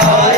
Hare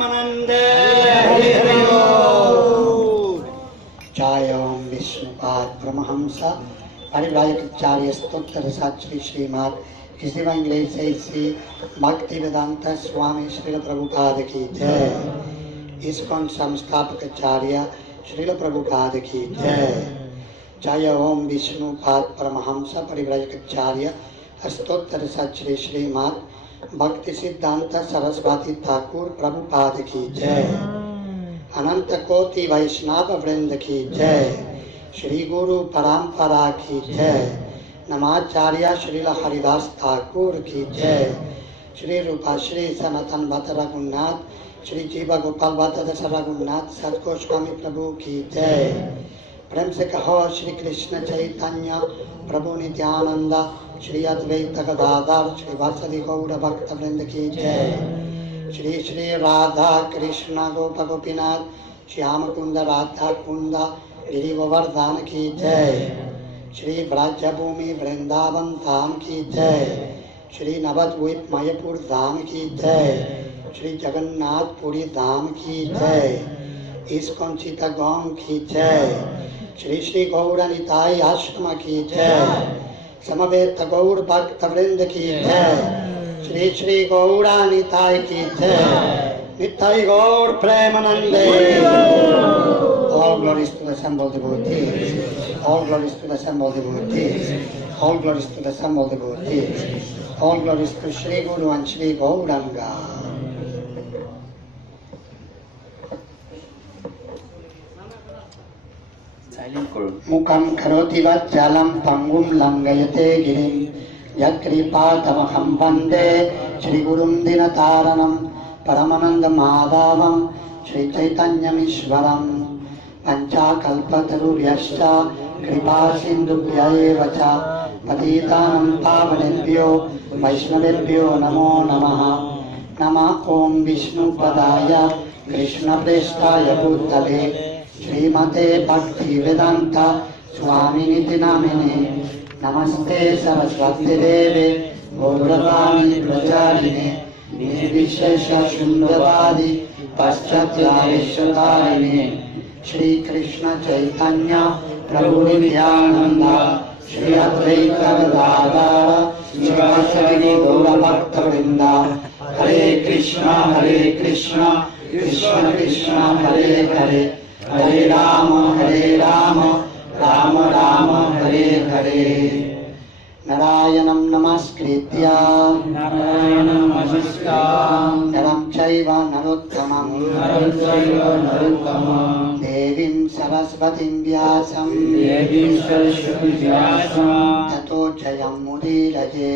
प्रेमानंदे जय ओम विष्णुपाद परमहंस परिव्राजकाचार्य स्तोत्र शास्त्री Shrimad His Divine Grace Sri Bhaktivedanta Swami Srila Prabhupada ki jai. ISKCON संस्थापकाचार्य श्रील प्रभुपाद की जय. जय ओम विष्णुपाद परमहंस परिव्राजकाचार्य स्तोत्र शास्त्री श्रीमद भक्ति सिद्धांत सरस्वती ठाकुर प्रभुपाद की जय. अनंत कोटि वैष्णव वृंद की जय. श्री गुरु परंपरा की जय. नमाचार्य श्रील हरिदास ठाकुर की जय. श्री रूपा श्री सनातन भट्ट रघुनाथ श्री जीवा गोपाल भट्ट रघुनाथ सतगोस्वामी प्रभु की जय. प्रेम से कहो श्री कृष्ण चैतन्य प्रभु नित्यानंद श्री अद्वैत गदाधर श्री वासुदेव गौर भक्त वृंद की जय. श्री श्री राधा कृष्ण गोप गोपीनाथ श्याम कुंद राधा कुंद गिरि गोवर्धन की जय. श्री ब्रजभूमि वृंदावन धाम की जय. श्री नवद्वीप मयपुर धाम की जय. श्री जगन्नाथपुरी धाम की जय. ISKCON चित्तगोंग की जय. श्री श्री गौर निताई आश्रम की जय. समवेत गौर भक्त वृंद की जय. श्री श्री गौरा निताई की जय. निताई गौर प्रेमानंदे. All glories to the assembled devotees. All glories to the assembled devotees. All glories to the assembled devotees. All glories to Shri Guru and Shri Gauranga. Mukam karoti vachalam pangum langayate girim yakripatamaham vande Shri Gurum dinataranam paramananda madhavam Shri Chaitanyam Ishwaram panchakalpatarubhyascha kripa sindhubhya eva cha patitanam pavanebhyo vaishnavebhyo namo namaha. Namah Om Vishnu Padaya Krishna Prestaya Bhutale Srimate Bhaktivedanta Swami Niti Namine Namaste Saraswati Deve Gauravani Pracharine Nirvishesha Shundavadi Paschatyareshatarine Shri Krishna Chaitanya Prabhu Nityananda Shri Advaita Gadadhara Shivasari Gaura Bhakta Vrinda Hare Krishna Krishna Krishna Hare Hare Hare Rama Rama Rama Hare Hare. Narayanam Namaskritya Naram Chaiva Narottamam Devim Saraswatim Vyasam Tato Jayam Mudiraye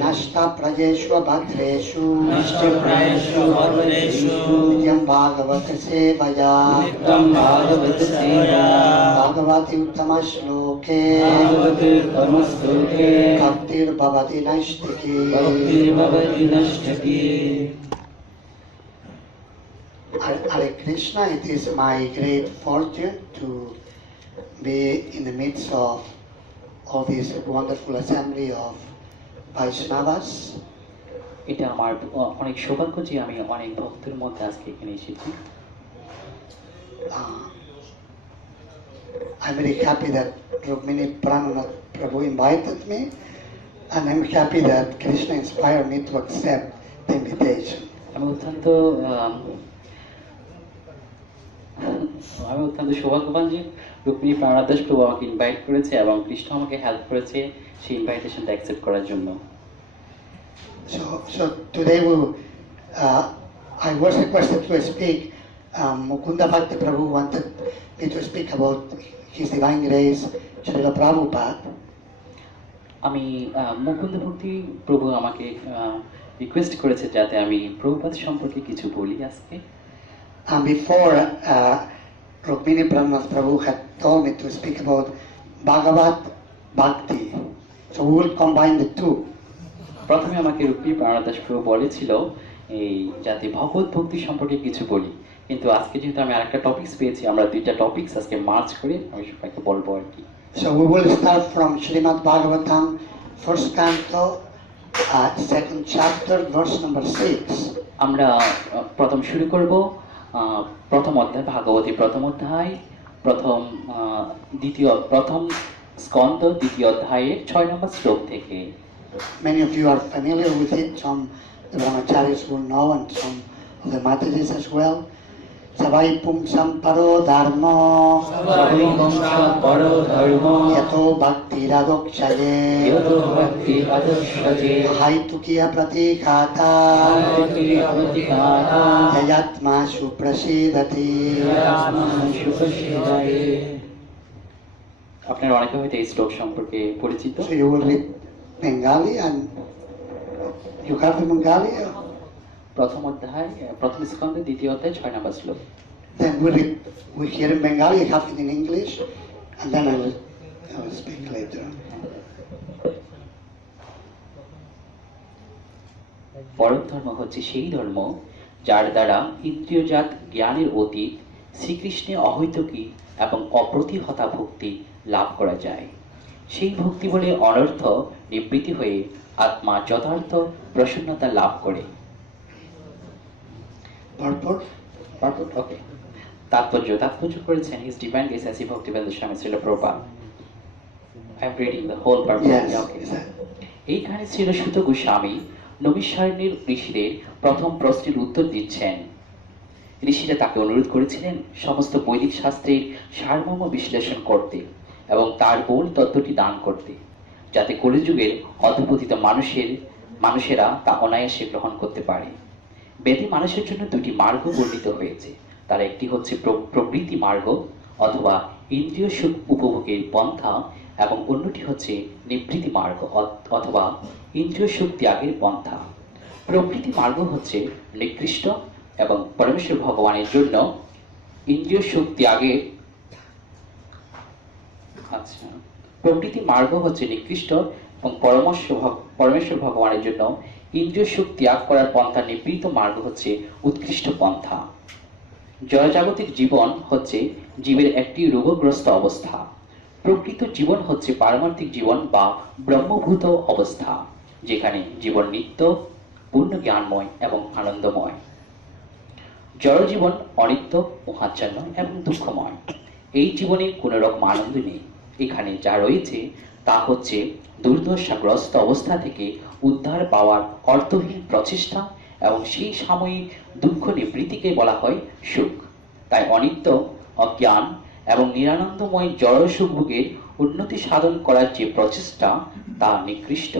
Nashta Prajeshu Bhadreshu Nityam Bhagavata Sevaya Bhagavati Uttama Shloke Bhaktir Bhavati Nashtaki. Hare Krishna, it is my great fortune to be in the midst of all this wonderful assembly of Vaishnavas. এটা আমার অনেক সৌভাগ্য যে আমি অনেক ভক্তের মধ্যে আজকে এখানে এসেছি. I'm very happy that Rukmini Prananath Prabhu invited me, and I'm happy that Krishna inspired me to accept the invitation. আমি অত্যন্ত সৌভাগ্যবান যে রুক্মিণী প্রাণনাথ দাস প্রভু আমাকে ইনভাইট করেছে এবং কৃষ্ণ আমাকে হেল্প করেছে সেই ইনভাইটেশনটা অ্যাকসেপ্ট করার জন্য. So today I was requested to speak. Mukunda Bhakti Prabhu wanted me to speak about His Divine Grace, Srila Prabhupada. আমি মুকুন্দ ভক্তি প্রভু আমাকে রিকোয়েস্ট করেছে যাতে আমি প্রভুপাদ সম্পর্কে কিছু বলি আজকে. Before Rukmini Prananath Prabhu had told me to speak about Bhagavad Bhakti, so we will combine the two. প্রথমে আমাকে রুক্মিণী প্রাণনাথ দাস প্রভু বলেছিল এই যাতে ভগবত ভক্তি সম্পর্কে কিছু বলি, কিন্তু আজকে যেহেতু আমি আরেকটা টপিকস পেয়েছি আমরা দুইটা টপিকস আজকে মার্চ করে আমি সবাইকে বলবো আর কি. So we will start from Srimad Bhagavatam, first canto, second chapter, verse number 6. আমরা প্রথম শুরু করব প্রথম অধ্যায় ভাগবতী প্রথম অধ্যায় প্রথম প্রথম স্কন্ধ দ্বিতীয় অধ্যায়ের 6 নম্বর শ্লোক থেকে। Many of you are familiar with it. Some the brahmacharis will know, and some of the Matatis as well. Savai pumsam paro dharma Savai pumsam paro dharma yato bhakti radokshaye yato bhakti adashaje haitukiya pratikata haitukiya pratikata yayatma suprasidati. আপনারা অনেকে হয়তো এই শ্লোক সম্পর্কে পরিচিত। So you will read Bengali, and you have the Bengali. প্রথম অধ্যায় প্রথম স্কন্ধে দ্বিতীয় অধ্যায় 6 নম্বর শ্লোক। Then we hear in Bengali, I have it in English, and then I will speak later. পরম ধর্ম হচ্ছে সেই ধর্ম যার দ্বারা ইন্দ্রিয়জাত জ্ঞানের অতীত শ্রীকৃষ্ণে অহৈতুকী এবং অপ্রতিহতা ভক্তি লাভ করা যায়। সেই ভক্তি বলে অনর্থ নিবৃত্তি হয়ে আত্মা যথার্থ প্রসন্নতা লাভ করে। ওকে, তাৎপর্য করেছেন his divine grace A C Bhaktivedanta Swami Srila Prabhupada. I am reading the whole purpose. এইখানে শ্রীল সুত গোস্বামী নৈমিষারণ্যের ঋষিদের প্রথম প্রশ্নের উত্তর দিচ্ছেন। ঋষিরা তাকে অনুরোধ করেছিলেন সমস্ত বৈদিক শাস্ত্রের সারমর্ম বিশ্লেষণ করতে এবং তার মূল তত্ত্বটি দান করতে, যাতে কলিযুগের অধঃপতিত মানুষেরা তা অনায়াসে গ্রহণ করতে পারে। বেদে মানুষের জন্য দুটি মার্গ বর্ণিত হয়েছে। তার একটি হচ্ছে প্রবৃত্তি মার্গ অথবা ইন্দ্রিয় সুখ উপভোগের পন্থা, এবং অন্যটি হচ্ছে নিবৃত্তি মার্গ অথবা ইন্দ্রিয় সুখ ত্যাগের পন্থা। প্রবৃত্তি মার্গ হচ্ছে নিকৃষ্ট এবং পরমেশ্বর ভগবানের জন্য ইন্দ্রিয় সুখ ত্যাগের প্রবৃত্তি মার্গ হচ্ছে নিকৃষ্ট এবং পরমেশ্বর ভগবানের জন্য ইন্দ্রিয় সুখ ত্যাগ করার পন্থা। নিবৃত্ত মার্গ হচ্ছে উৎকৃষ্ট পন্থা। জড়জাগতিক জীবন হচ্ছে জীবের একটি রোগগ্রস্ত অবস্থা। প্রকৃত জীবন হচ্ছে পারমার্থিক জীবন বা ব্রহ্মভূত অবস্থা, যেখানে জীবন নিত্য, পূর্ণ জ্ঞানময় এবং আনন্দময়। জড়জীবন অনিত্য, মোহাচ্ছন্ন এবং দুঃখময়। এই জীবনে কোনো রকম আনন্দ নেই। এখানে যা রয়েছে তা হচ্ছে দুর্দশাগ্রস্ত অবস্থা থেকে উদ্ধার পাওয়ার অর্থহীন প্রচেষ্টা, এবং সেই সাময়িক দুঃখ নিবৃত্তিকে বলা হয় সুখ। তাই অনিত্য, অজ্ঞান এবং নিরানন্দময় জড় সুখভোগের উন্নতি সাধন করার যে প্রচেষ্টা তা নিকৃষ্ট।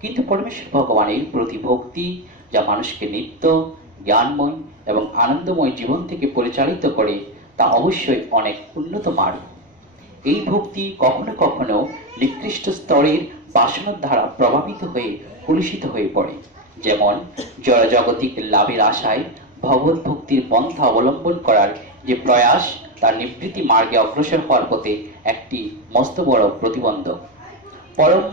কিন্তু পরমেশ্বর ভগবানের প্রতি ভক্তি, যা মানুষকে নিত্য, জ্ঞানময় এবং আনন্দময় জীবন থেকে পরিচালিত করে, তা অবশ্যই অনেক উন্নত মার্গ। এই ভক্তি কখনো কখনো নিকৃষ্ট স্তরের বাসনার দ্বারা প্রভাবিত হয়ে কলুষিত হয়ে পড়ে। যেমন জড়জাগতিক লাভের আশায় ভগবত ভক্তির পন্থা অবলম্বন করার যে প্রয়াস, তার নিবৃত্তি মার্গে অগ্রসর হওয়ার পথে একটি মস্ত বড় প্রতিবন্ধক। পরম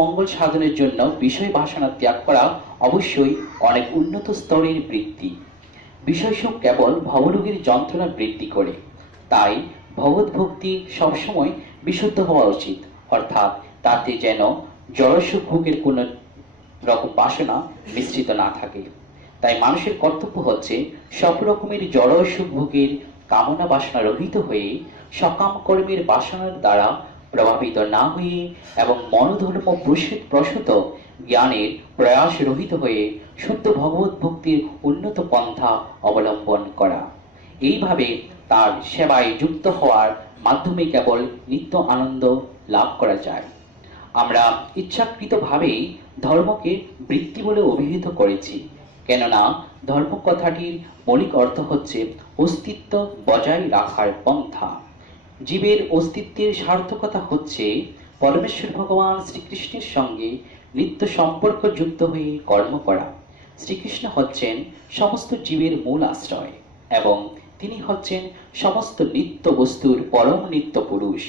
মঙ্গল সাধনের জন্য বিষয় বাসনা ত্যাগ করা অবশ্যই অনেক উন্নত স্তরের বৃত্তি। বিষয়সুখ কেবল ভবরোগের যন্ত্রণা বৃদ্ধি করে। তাই ভগবত ভক্তি সবসময় বিশুদ্ধ হওয়া উচিত, অর্থাৎ তাতে যেন জড়সুখ ভোগের কোনো রকম বাসনা মিশ্রিত না থাকে। তাই মানুষের কর্তব্য হচ্ছে সব রকমের জড় সুখ ভোগের কামনা বাসনা রহিত হয়ে সকাম কর্মের বাসনার দ্বারা প্রভাবিত না হয়ে এবং মনোধর্ম প্রসূত জ্ঞানের প্রয়াস রহিত হয়ে শুদ্ধ ভগবত ভক্তির উন্নত পন্থা অবলম্বন করা। এইভাবে তার সেবায় যুক্ত হওয়ার মাধ্যমে কেবল নিত্য আনন্দ লাভ করা যায়। আমরা ইচ্ছাকৃতভাবেই ধর্মকে বৃত্তি বলে অভিহিত করেছি, কেননা ধর্ম কথাটির মৌলিক অর্থ হচ্ছে অস্তিত্ব বজায় রাখার পন্থা। জীবের অস্তিত্বের সার্থকতা হচ্ছে পরমেশ্বর ভগবান শ্রীকৃষ্ণের সঙ্গে নিত্য সম্পর্ক যুক্ত হয়ে কর্ম করা। শ্রীকৃষ্ণ হচ্ছেন সমস্ত জীবের মূল আশ্রয় এবং তিনি হচ্ছেন সমস্ত নিত্য বস্তুর পরম নিত্য পুরুষ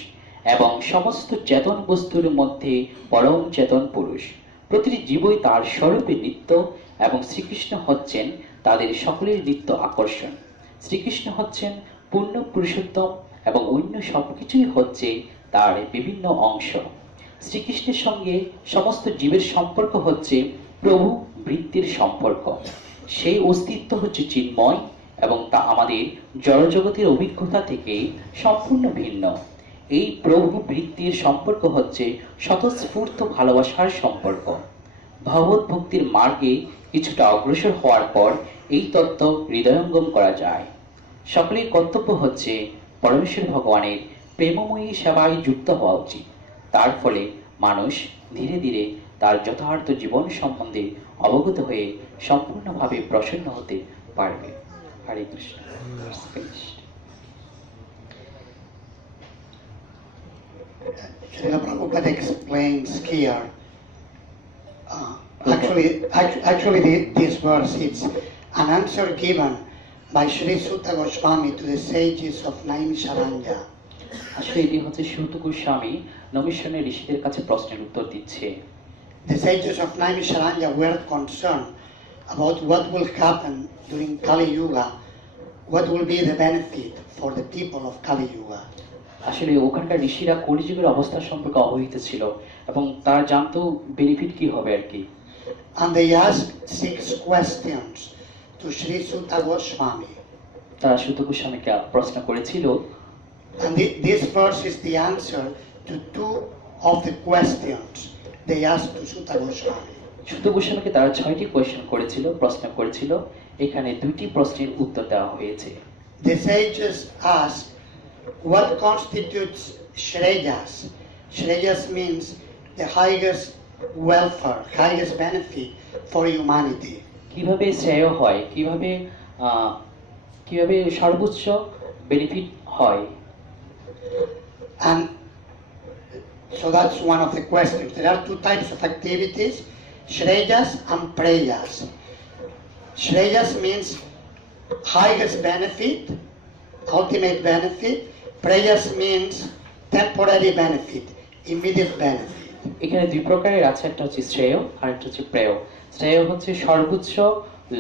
এবং সমস্ত চেতন বস্তুর মধ্যে পরম চেতন পুরুষ। প্রতিটি জীবই তার স্বরূপে নিত্য এবং শ্রীকৃষ্ণ হচ্ছেন তাদের সকলের নিত্য আকর্ষণ। শ্রীকৃষ্ণ হচ্ছেন পূর্ণ পুরুষোত্তম এবং অন্য সবকিছুই হচ্ছে তার বিভিন্ন অংশ। শ্রীকৃষ্ণের সঙ্গে সমস্ত জীবের সম্পর্ক হচ্ছে প্রভু বৃত্তির সম্পর্ক, সেই অস্তিত্ব হচ্ছে চিন্ময় এবং তা আমাদের জড়জগতের অভিজ্ঞতা থেকে সম্পূর্ণ ভিন্ন। এই প্রভু বৃত্তির সম্পর্ক হচ্ছে স্বতঃস্ফূর্ত ভালোবাসার সম্পর্ক। ভগবত ভক্তির মার্গে কিছুটা অগ্রসর হওয়ার পর এই তত্ত্ব হৃদয়ঙ্গম করা যায়। সকলের কর্তব্য হচ্ছে পরমেশ্বর ভগবানের প্রেমময়ী সেবায় যুক্ত হওয়া উচিত। তার ফলে মানুষ ধীরে ধীরে তার যথার্থ জীবন সম্বন্ধে অবগত হয়ে সম্পূর্ণভাবে প্রসন্ন হতে পারবে। হরে Krishna. Srila Prabhupada explains here. Actually, this verse is an answer given by Sri Sutta Goswami to the sages of Naimisharanya. আসলে এটি হচ্ছে সুত গোস্বামী নৈমিষারণ্য ঋষিদের কাছে প্রশ্নের উত্তর দিচ্ছে। The sages of Naimisharanya were concerned about what will happen during Kali Yuga, what will be the benefit for the people of Kali Yuga. আসলে ওখানকার ঋষিরা কলিযুগের অবস্থা সম্পর্কে অবহিত ছিল এবং তারা জানতো বেনিফিট কি হবে আর কি। And they asked 6 questions to Sri Sutta Goswami. তারা সুত গোস্বামীকে প্রশ্ন করেছিল। And this verse is the answer to 2 of the questions they asked to Sutta Goswami. সুত গোস্বামীকে তারা 6টি প্রশ্ন করেছিল। এখানে 2টি প্রশ্নের উত্তর দেওয়া হয়েছে। The sages asked, what constitutes Shreyas? Shreyas means the highest welfare, highest benefit for humanity. কিভাবে শ্রেয় হয়, কিভাবে সর্বোচ্চ বেনিফিট হয়। And so that's one of the questions. There are 2 types of activities, Shreyas and Preyas. Shreyas means highest benefit, ultimate benefit. Preyas means temporary benefit, immediate benefit. এখানে 2 প্রকারের আছে, একটা হচ্ছে শ্রেয় আর একটা হচ্ছে প্রেয়। শ্রেয় হচ্ছে সর্বোচ্চ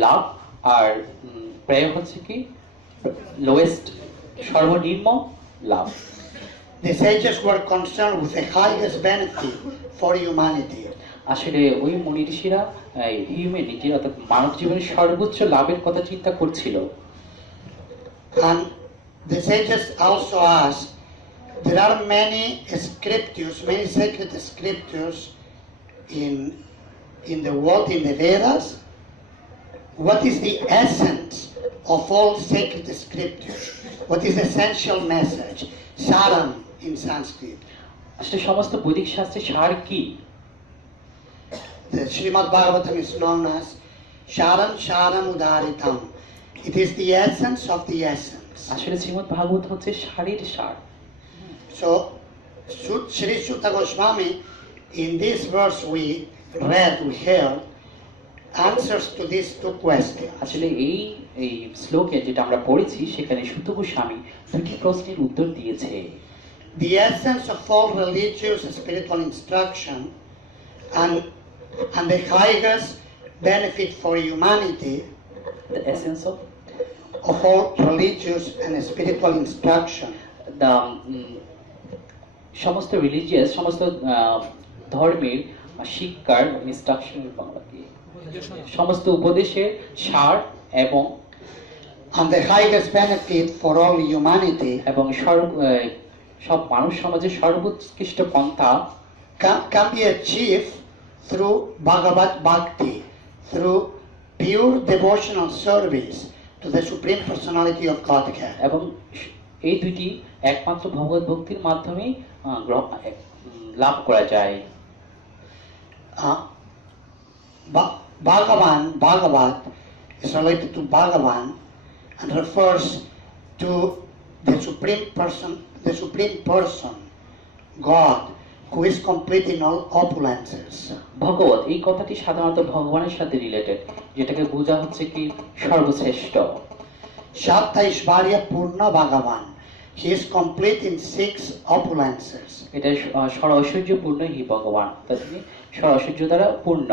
লাভ আর প্রেয় হচ্ছে কি লোয়েস্ট, সর্বনিম্ন লাভ। The sages were concerned with the highest benefit for humanity. আসলে ওই মুনি ঋষিরা হিউম্যানিটি অর্থাৎ মানব জীবনের সর্বোচ্চ লাভের কথা চিন্তা করছিল। And the sages also asked, there are many scriptures, many sacred scriptures in the world, in the Vedas. What is the essence of all sacred scriptures? What is the essential message? Saram in Sanskrit. আসলে সমস্ত বৈদিক শাস্ত্রের সার কি? The Srimad Bhagavatam is known as Sharam Sharam Udaritam. It is the essence of the essence. আসলে শ্রীমদ্ ভাগবত হচ্ছে সারের সার। So, Sri Sutta Goswami, in this verse we heard, answers to these 2 questions. আসলে এই শ্লোকে যেটা আমরা পড়েছি সেখানে সুত গোস্বামী 2টি প্রশ্নের উত্তর দিয়েছে। The essence of all religious and spiritual instruction and the highest benefit for humanity The essence of all religious and spiritual instruction the সমস্ত রিলিজিয়াস, সমস্ত ধর্মের শিক্ষার ইনস্ট্রাকশন, সমস্ত উপদেশের সার এবং and the highest benefit for all humanity এবং সব মানুষ সমাজের সর্বোৎকৃষ্ট পন্থা can be achieved through Bhagavad Bhakti, through pure devotional service to the Supreme Personality of Godhead. এবং এই 2টি একমাত্র ভগবত ভক্তির মাধ্যমে লাভ করা যায়। Bhagavat is related to Bhagavan and refers to the Supreme Person, God, who is complete in all opulences. ভগবত এই কথাটি সাধারণত ভগবানের সাথে রিলেটেড, যেটাকে বোঝা হচ্ছে কি সর্বশ্রেষ্ঠ। Shapta Ishvarya Purna Bhagavan. He is complete in 6 opulences. এটা সর্বৈশ্বর্য পূর্ণ হি ভগবান, তিনি সর্বৈশ্বর্য দ্বারা পূর্ণ।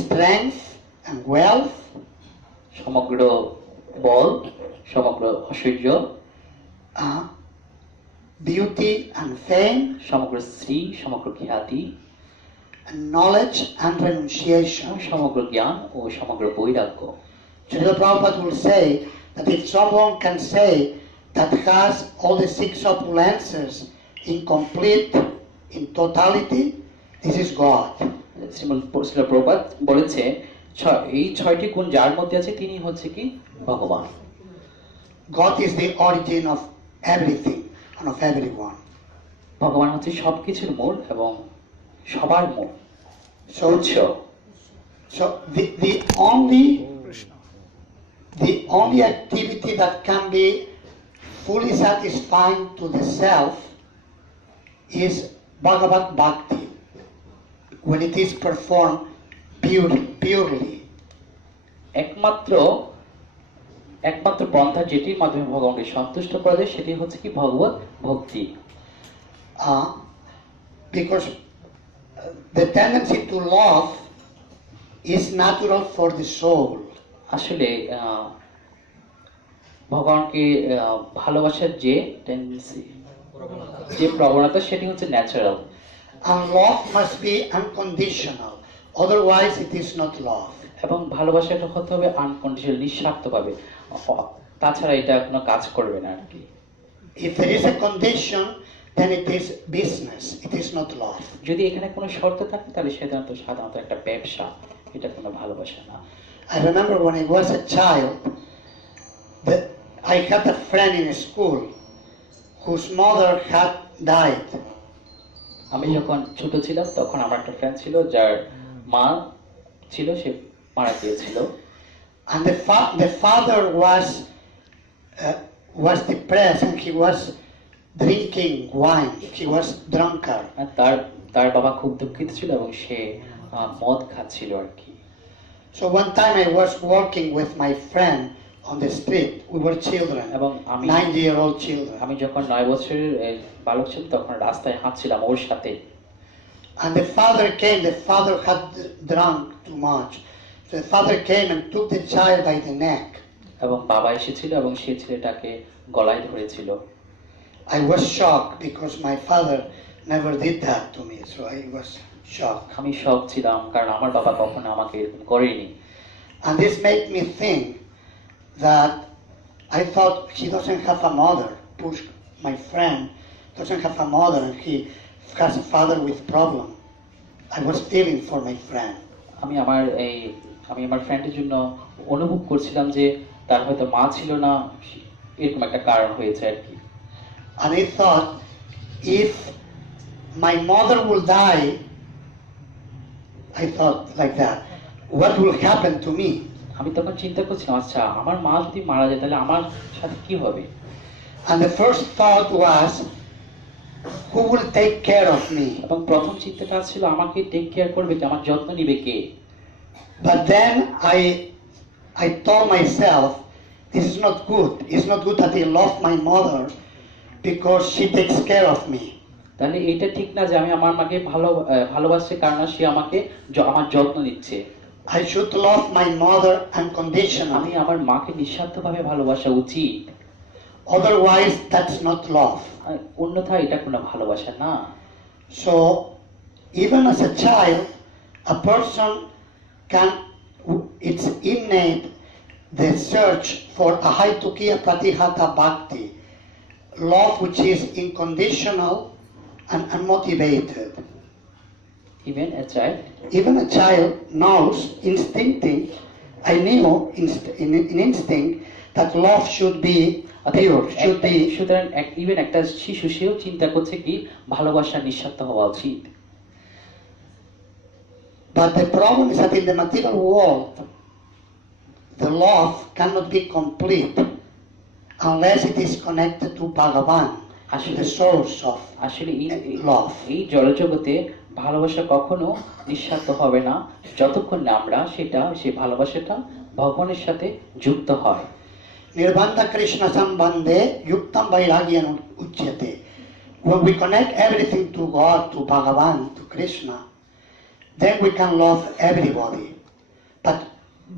Strength and wealth, সমগ্র বল, সমগ্র ঐশ্বর্য, beauty and fame, সমগ্র শ্রী, সমগ্র খ্যাতি, and knowledge and এবং renunciation. সমগ্র জ্ঞান ও সমগ্র বৈরাগ্য। Srila Prabhupada will say that if someone can say that has all the six opulences in complete, in totality, this is God. Srila প্রভুপাদ বলেছে এই 6টি গুণ যার মধ্যে আছে তিনি হচ্ছে কি ভগবান। God is the origin of everything and of everyone. ভগবান হচ্ছে সবকিছুর মূল এবং সবার মূল। So, উৎস। so the only activity that can be fully satisfying to the self is Bhagavad Bhakti, when it is performed purely. একমাত্র পন্থা যেটির মাধ্যমে ভগবানকে সন্তুষ্ট করা যায় সেটি হচ্ছে কি ভগবত ভক্তি। Because the tendency to love is natural for the soul. আসলে ভগবানকে ভালোবাসার যে টেন্ডেন্সি, যে প্রবণতা সেটি হচ্ছে natural. And love must be unconditional, otherwise it is not love. এবং ভালোবাসাটা হতে হবে আনকন্ডিশনাল, নিঃস্বার্থভাবে, তাছাড়া এটা কোনো কাজ করবে না আর কি। If there is a condition, then it is business, it is not love. যদি এখানে কোনো শর্ত থাকে তাহলে সাধারণত একটা ব্যবসা, এটা কোনো ভালোবাসা না। I remember when I was a child, that I had a friend in school whose mother had died. আমি যখন ছোট ছিলাম তখন আমার একটা ফ্রেন্ড ছিল যার মা ছিল, সে মারা গিয়েছিল। And the father was depressed and he was drinking wine. He was drunkard. আর তার বাবা খুব দুঃখিত ছিল এবং সে মদ খাচ্ছিল আর কি। So one time I was walking with my friend on the street. We were children, এবং আমি 9-year-old children. আমি যখন 9 বছরের বালক ছিলাম তখন রাস্তায় হাঁটছিলাম ওর সাথে। And the father came. The father had drunk too much. So the father came and took the child by the neck. এবং বাবা এসেছিল এবং সে ছেলেটাকে গলায় ধরেছিল। I was shocked because my father never did that to me. So I was shocked. আমি শক ছিলাম কারণ আমার বাবা কখনো আমাকে এরকম করেনি। And this made me think that I thought he doesn't have a mother. Push, my friend doesn't have a mother and he has a father with problem. I was feeling for my friend. আমি আমার ফ্রেন্ডের জন্য অনুভব করছিলাম যে তার হয়তো মা ছিল না, এরকম একটা কারণ হয়েছে আর কি। And I thought, if my mother will die, I thought like that, what will happen to me? আমি তখন চিন্তা করছিলাম, আচ্ছা আমার মা যদি মারা যায় তাহলে আমার সাথে কি হবে। And the first thought was, who will take care of me? এবং প্রথম চিন্তাটা ছিল আমাকে টেক কেয়ার করবে কে, আমার যত্ন নিবে কে। But then I told myself, this is not good. It's not good that I love my mother because she takes care of me. তাহলে এটা ঠিক না যে আমি আমার মাকে ভালোবাসি কারণ সে আমাকে আমার যত্ন নিচ্ছে। I should love my mother আমি unconditionally. আমার মাকে নিঃস্বার্থভাবে ভালোবাসা উচিত, Otherwise, that's not love. আর অন্যথায় এটা কোনো ভালোবাসা না। So, even as a child, a person can, it's innate, the search for a Haitukiya Pratihata Bhakti, love which is unconditional and unmotivated. Even a child, Even a child knows I knew in instinct that love should be pure, should be. সুতরাং ইভেন একটা শিশু সেও চিন্তা করছে কি ভালোবাসা নিঃস্বার্থ হওয়া উচিত। But the problem is that in the material world, the love cannot be complete unless it is connected to Bhagavan, the source of আসলে love. এই জড়জগতে ভালোবাসা কখনো নিঃস্বার্থ হবে না যতক্ষণ না আমরা সেই ভালোবাসাটা ভগবানের সাথে যুক্ত হয়। Nirbandha Krishna Sambandhe Yuktam Vairagyan Uchyate. When we connect everything to God, to Bhagavan, to Krishna, then we can love everybody. But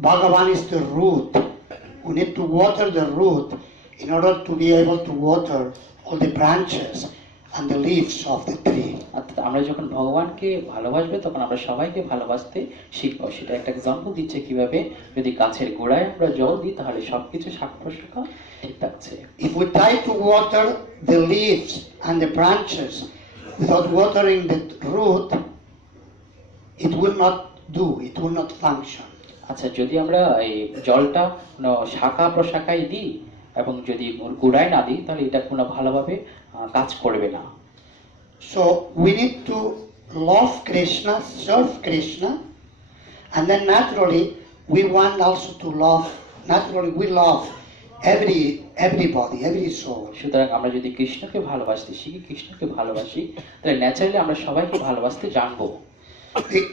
Bhagavan is the root. We need to water the root in order to be able to water all the branches. and the leaves of the tree. অর্থাৎ আমরা যখন ভগবানকে ভালোবাসবে তখন আমরা সবাইকে ভালোবাসতে শিখবো। সেটা একটা এক্সাম্পল দিচ্ছে কিভাবে যদি গাছের গোড়ায় আমরা জল দিই তাহলে সবকিছু শাখা প্রশাখা ঠিক থাকছে। If we try to water the leaves and the branches without watering the root, it will not do, it will not function. আচ্ছা, যদি আমরা এই জলটা কোনো শাখা প্রশাখায় দিই এবং যদি ওর গোড়ায় না দিই তাহলে এটা কোনো ভালোভাবে কাজ করবে না। So we need to love Krishna, serve Krishna, and then naturally we want also to love, naturally we love everybody, every soul. সুতরাং আমরা যদি কৃষ্ণকে ভালোবাসতে শিখি, কৃষ্ণকে ভালোবাসি, তাহলে ন্যাচারালি আমরা সবাইকে ভালোবাসতে জানবো।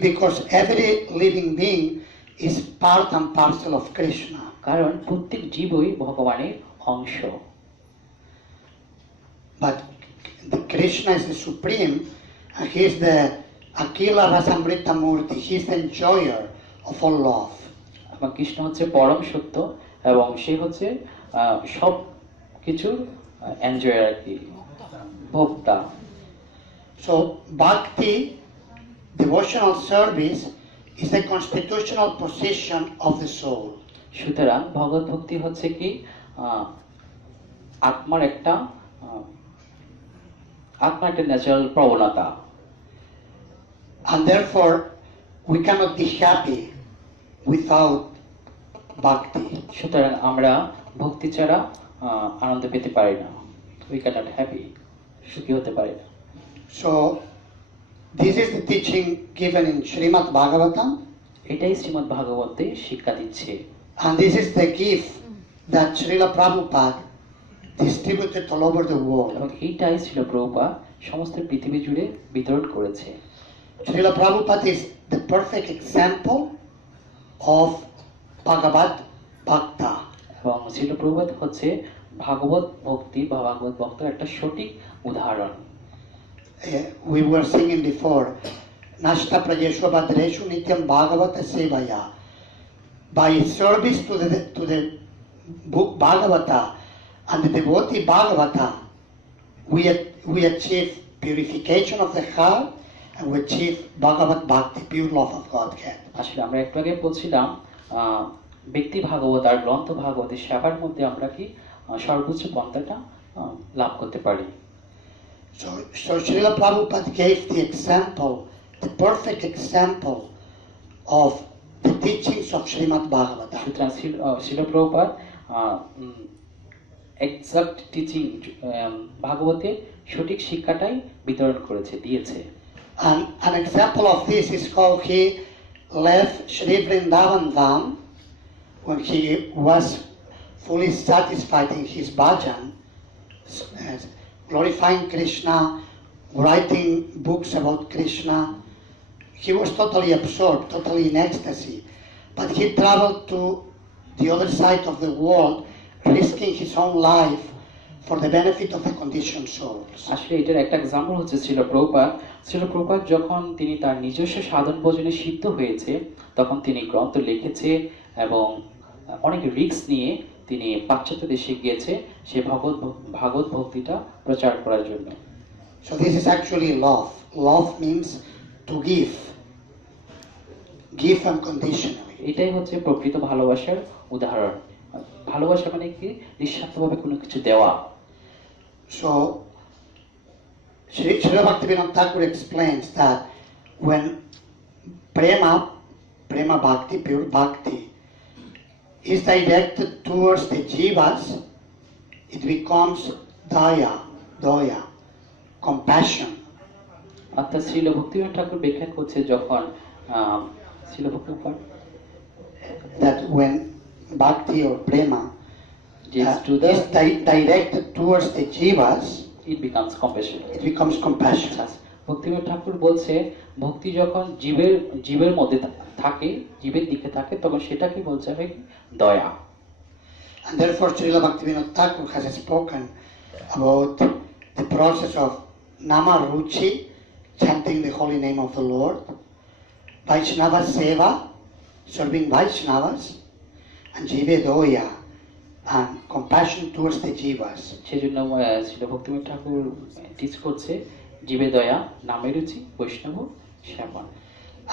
Because every living being is part and parcel of Krishna. কারণ প্রত্যেক জীবই ভগবানের অংশ। But the Krishna is the supreme, and he is the Akila Rasamrita Murti. He is the enjoyer of all love. এবং কৃষ্ণ হচ্ছে পরম সত্য এবং সে হচ্ছে সব কিছুর এনজয় আর কি, ভোক্তা। So bhakti, devotional service, is the constitutional position of the soul. সুতরাং ভগবত ভক্তি হচ্ছে কি আত্মার একটা ন্যাচারাল প্রবণতা। And therefore, we cannot be happy without bhakti. সুতরাং আমরা ভক্তি ছাড়া আনন্দ পেতে পারি না। উই ক্যান নট হ্যাপি, সুখী হতে পারি না। So, this is the teaching given in Srimad Bhagavatam, এটাই শ্রীমদ্ ভাগবতে শিক্ষা দিচ্ছে। and this is the gift that Srila Prabhupada distributed all over the world. এবং এইটাই ছিল প্রভুপাদ সমস্ত পৃথিবী জুড়ে বিতরণ করেছে। Srila Prabhupada is the perfect example of Bhagavad Bhakta. এবং শিল প্রভুপাদ হচ্ছে ভাগবত ভক্তি বা ভাগবত ভক্তের একটা সঠিক উদাহরণ। We were singing before, Nashta Prajeshu Bhadreshu Nityam Bhagavata Sevaya. By service to the book Bhagavata and the devotee Bhagavata, we achieve purification of the heart and we achieve Bhagavat Bhakti, pure love of Godhead. আসলে আমরা একটু আগে বলছিলাম ব্যক্তি ভাগবত আর গ্রন্থ ভাগবতের সেবার মধ্যে আমরা কি সর্বোচ্চ পন্থাটা লাভ করতে পারি। So Srila Prabhupada gave the example, the perfect example of the teachings of Srimad Bhagavatam. সুতরাং শিল প্রভুপাদ এক্সাক্ট টিচিং ভাগবতের সঠিক শিক্ষাটাই বিতরণ করেছে, দিয়েছে। And an example of this is how he left Sri Vrindavan Dham when he was fully satisfied in his bhajan, glorifying Krishna, writing books about Krishna. He was totally absorbed, totally in ecstasy. But he traveled to the other side of the world, risking his own life for the benefit of the conditioned souls. আসলে এটার একটা এক্সাম্পল হচ্ছে ছিল প্রভুপাদ যখন তিনি তার নিজস্ব সাধন ভোজনে সিদ্ধ হয়েছে তখন তিনি গ্রন্থ লিখেছে এবং অনেক রিস্ক নিয়ে তিনি পাশ্চাত্য দেশে গিয়েছে সে ভাগবত ভক্তিটা প্রচার করার জন্য। So this is actually love. Love means to give unconditionally. এটাই হচ্ছে প্রকৃত ভালোবাসার উদাহরণ। ভালোবাসা মানে কি নিঃস্বার্থভাবে কোনো কিছু দেওয়া। So Srila Bhaktivinoda Thakur explains that when prema bhakti, pure bhakti, is directed towards the jivas, it becomes daya, compassion. অর্থাৎ শ্রীল ভক্তিবিনোদ ঠাকুর ব্যাখ্যা করছে যখন শ্রীল Bhaktivinod that when bhakti or prema is directed towards the jivas, it becomes compassion. it becomes compassion. Bhaktivinod ঠাকুর বলছে ভক্তি যখন জীবের মধ্যে থাকে, জীবের দিকে থাকে, তখন সেটাকে বলতে হবে দয়া। And therefore Srila Bhaktivinoda Thakur has spoken about the process of Nama Ruchi, chanting the holy name of the Lord, Vaishnava Seva, serving Vaishnavas, and Jive Doya, and compassion towards the jivas. সেজন্য শিল ভক্তিময় ঠাকুর টিচ করছে জীবে দয়া, নামে রুচি, বৈষ্ণব সেবন।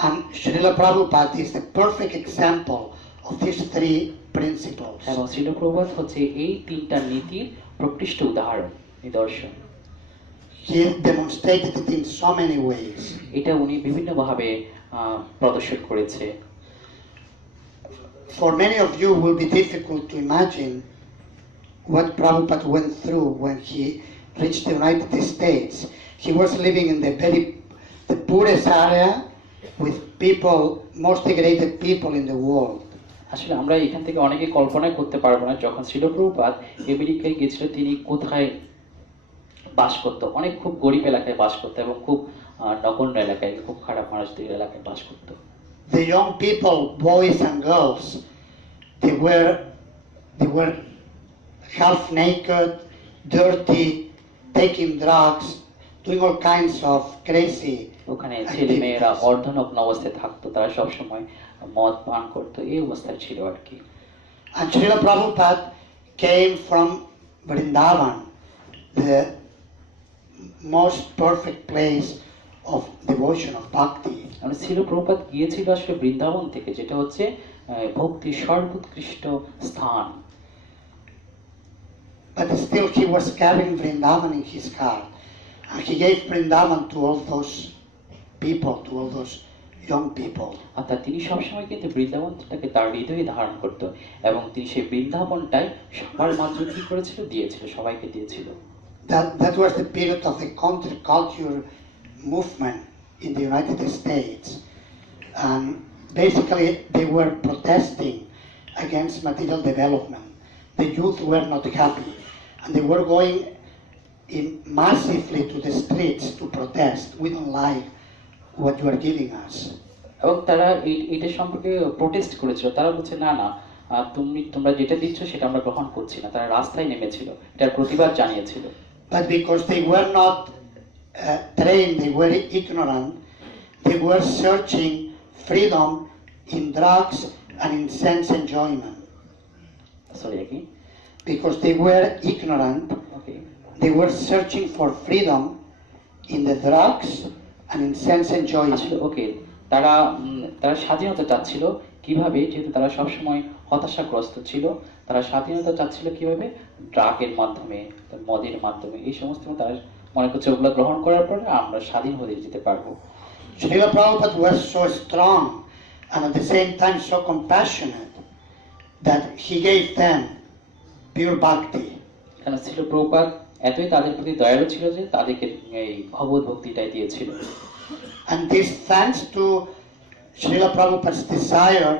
And Srila Prabhupada is the perfect example of these three principles. এবং শিল প্রভুপাদ হচ্ছে এই তিনটা নীতির প্রকৃষ্ট উদাহরণ, নিদর্শন। He demonstrated it in so many ways. এটা উনি বিভিন্নভাবে প্রদর্শন করেছে। For many of you, it will be difficult to imagine what Prabhupada went through when he reached the United States. He was living in the poorest area with people, most degraded people in the world. আসলে আমরা এখান থেকে অনেকে কল্পনা করতে পারবো না, যখন শিল প্রভুপাদ আমেরিকায় গিয়েছিল তিনি কোথায় বাস করতো। অনেক খুব গরিব এলাকায় বাস করতো এবং খুব নগণ্য এলাকায়, খুব খারাপ মানুষদের এলাকায় বাস করতো। The young people, boys and girls, they were half naked, dirty, taking drugs, doing all kinds of crazy ওখানে ছেলে মেয়েরা activities. অর্ধনগ্ন অবস্থায় থাকতো, তারা সবসময় মদ পান করতো, এই অবস্থায় ছিল আর কি। And Srila Prabhupada came from Vrindavan, the most perfect place of devotion, of bhakti. মানে শিল প্রভুপাদ গিয়েছিল আসলে বৃন্দাবন থেকে, যেটা হচ্ছে ভক্তির সর্বোৎকৃষ্ট স্থান। But still he was carrying Vrindavan in his heart. And he gave Vrindavan to all those people, to all those young people. অর্থাৎ তিনি সবসময় কিন্তু বৃন্দাবনটাকে তার হৃদয়ে ধারণ করতো এবং তিনি সেই বৃন্দাবনটাই সবার মাঝে কি করেছিল, দিয়েছিল, সবাইকে দিয়েছিল। That was the period of the counterculture movement in the United States. And basically they were protesting against material development. The youth were not happy. And they were going in massively to the streets to protest. We don't like what you are giving us. এবং তারা এটা সম্পর্কে প্রোটেস্ট করেছিল। তারা বলছে না না, তোমরা যেটা দিচ্ছ সেটা আমরা গ্রহণ করছি না। তারা রাস্তায় নেমেছিল, এটার প্রতিবাদ জানিয়েছিল। But because they were not trained, they were ignorant, they were searching freedom in drugs and in sense enjoyment. Sorry কি? Because they were ignorant, okay. they were searching for freedom in the drugs and in sense আসলে enjoyment. ওকে, তারা স্বাধীনতা চাচ্ছিল কিভাবে, যেহেতু তারা সবসময় হতাশাগ্রস্ত ছিল, তারা স্বাধীনতা চাচ্ছিল কিভাবে, ড্রাগের মাধ্যমে, মদের মাধ্যমে, এই সমস্ত। তারা মনে করছে ওগুলো গ্রহণ করার পরে আমরা স্বাধীন হয়ে যেতে পারবো। Srila Prabhupada was so strong and at the same time so compassionate that he gave them pure bhakti. কারণ শিল প্রভুপাদ এতই তাদের প্রতি দয়ালু ছিল যে তাদেরকে এই ভগবত ভক্তিটাই দিয়েছিল। And this thanks to Srila Prabhupada's desire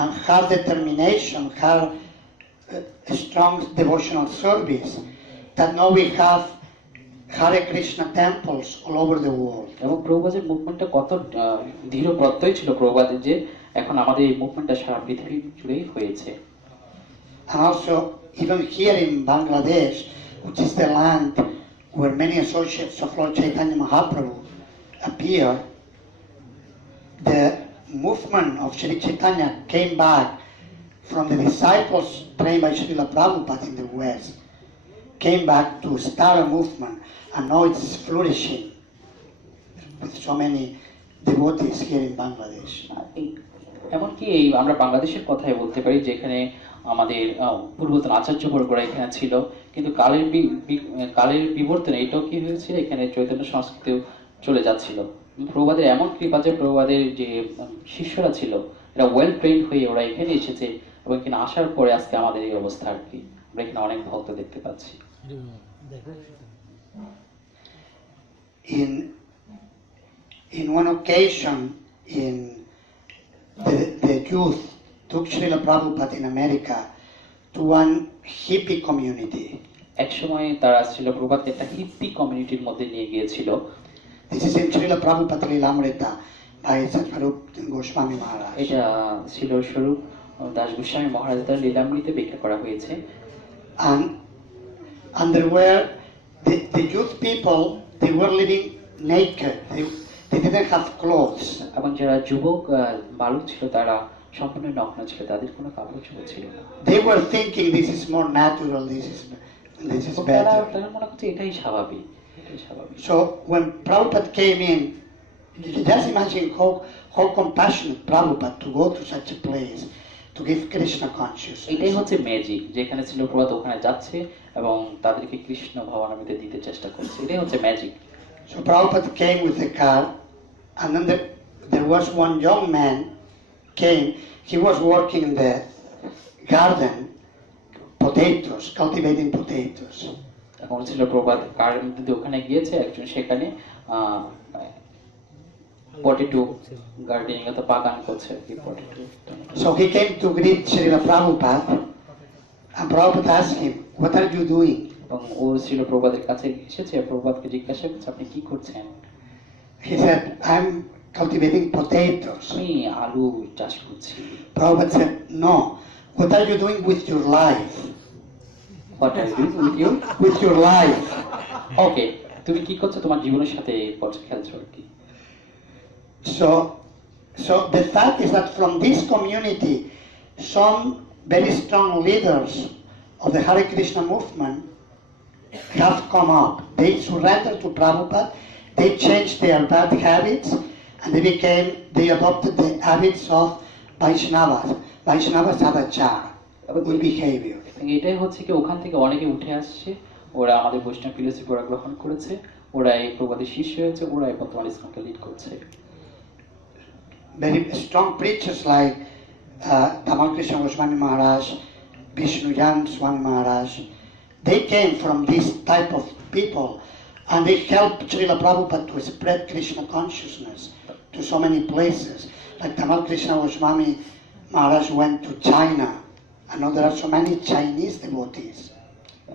and her determination, her strong devotional service, that now we have Hare Krishna temples all over the world. এবং প্রভুপাদের মুভমেন্টটা কত দৃঢ় প্রত্যয় ছিল প্রভুপাদের, যে এখন আমাদের এই মুভমেন্টটা সারা পৃথিবী জুড়েই হয়েছে। And also, even here in Bangladesh, which is the land where many associates of Lord Chaitanya Mahaprabhu appear, the movement of Sri Chaitanya came back from the disciples trained by Srila Prabhupada in the West, came back to start a movement, and now it's flourishing with so many devotees here in Bangladesh. এমনকি এই আমরা বাংলাদেশের কথাই বলতে পারি, যেখানে আমাদের পূর্বতন আচার্যবর্গরা এখানে ছিল, কিন্তু কালের বিবর্তনে এটাও কি হয়েছিল, এখানে চৈতন্য সংস্কৃতিও চলে যাচ্ছিল। প্রভুপাদের এমন কৃপা যে প্রভুপাদের যে শিষ্যরা ছিল এরা ওয়েল ট্রেন্ড হয়ে ওরা এখানে এসেছে, এবং এখানে আসার পরে আজকে আমাদের এই অবস্থা আর কি। আমরা এখানে অনেক ভক্ত দেখতে পাচ্ছি। In one occasion, the youth took Srila Prabhupada in America to one hippie community. এক সময় তারা ছিল প্রভুপাদকে একটা হিপ্পি কমিউনিটির মধ্যে নিয়ে গিয়েছিল। This is in Srila Prabhupada Lilamrita by Swarup Goswami Maharaj. এটা ছিল স্বরূপ দাস গোস্বামী মহারাজ তার লীলামৃতে ব্যাখ্যা করা হয়েছে। And there were the youth people, they were living naked. They didn't have clothes. এবং যারা যুবক বালক ছিল তারা সম্পূর্ণ নগ্ন ছিল, তাদের কোনো কাপড় চোপড় ছিল না। They were thinking this is more natural, this is এবং তারা better. তারা মনে করছে এটাই স্বাভাবিক, এটাই স্বাভাবিক। So when Prabhupada came in, you just imagine how compassionate Prabhupada to go to such a place to give Krishna এটাই consciousness. হচ্ছে ম্যাজিক, যেখানে ছিল প্রভাত ওখানে যাচ্ছে এবং তাদেরকে কৃষ্ণ ভাবনামৃতে দিতে চেষ্টা করছে, এটাই হচ্ছে magic. So Prabhupada came with the car, and then there was one young man came. He was working in the garden, potatoes, cultivating potatoes. এখন ছিল প্রভাত কার মধ্যে ওখানে গিয়েছে, একজন সেখানে পটেটো গার্ডেনিং অথবা বাগান করছে কি potato. So he came to greet Srila Prabhupada, and Prabhupada asked him, "What are you doing?" এবং ও ছিল প্রভাতের কাছে এসেছে, প্রভাতকে জিজ্ঞাসা করছে আপনি কি করছেন। He said, "I'm cultivating potatoes." আমি আলু চাষ করছি। Prabhupada said, "No. What are you doing with your life? What are you doing with you? With your life." ওকে, তুমি কি করছো তোমার জীবনের সাথে খেলছো আর কি। So the fact is that from this community, some very strong leaders of the Hare Krishna movement have come up. They surrendered to Prabhupada, they changed their bad habits, and they adopted the habits of Vaishnavas, Vaishnava Sadachara, good behavior. এটাই হচ্ছে কি ওখান থেকে অনেকে উঠে আসছে, ওরা আমাদের বৈষ্ণব ফিলোসফি ওরা গ্রহণ করেছে, ওরা এই প্রবাদের শিষ্য হয়েছে, ওরা এই বর্তমান ইসলামকে লিড করছে। Very strong preachers like Tamal Krishna Goswami Maharaj, Vishnujan Swami Maharaj, they came from this type of people, and they helped Srila Prabhupada to spread Krishna consciousness to so many places. Like Tamal Krishna Goswami Maharaj went to China. I know there are so many Chinese devotees.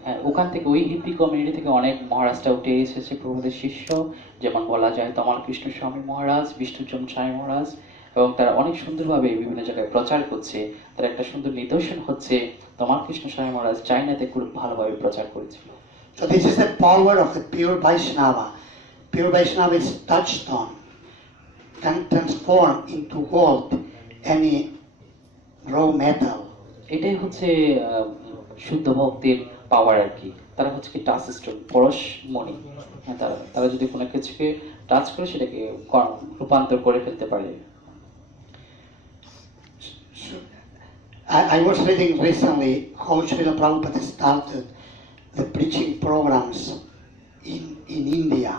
হ্যাঁ, ওখান থেকে ওই hippie community থেকে অনেক মহারাজটা উঠে এসেছে প্রভুদের শিষ্য, যেমন বলা যায় তমাল কৃষ্ণ স্বামী মহারাজ, বিষ্ণুচন্দ্র স্বামী মহারাজ, এবং তারা অনেক সুন্দরভাবে বিভিন্ন জায়গায় প্রচার করছে। তার একটা সুন্দর নিদর্শন হচ্ছে তমাল কৃষ্ণ স্বামী মহারাজ চাইনাতে খুব ভালোভাবে প্রচার করেছিল। So this is the power of the pure Vaishnava. Pure Vaishnava is touched on, can transform into gold any raw metal. এটাই হচ্ছে শুদ্ধ ভক্তির পাওয়ার আর কি। তারা হচ্ছে কি টাচ স্টোন, পরশমণি। তারা তারা যদি কোনো কিছুকে টাচ করে সেটাকে রূপান্তর করে ফেলতে পারে। I was reading recently how Srila Prabhupada started the preaching programs in India.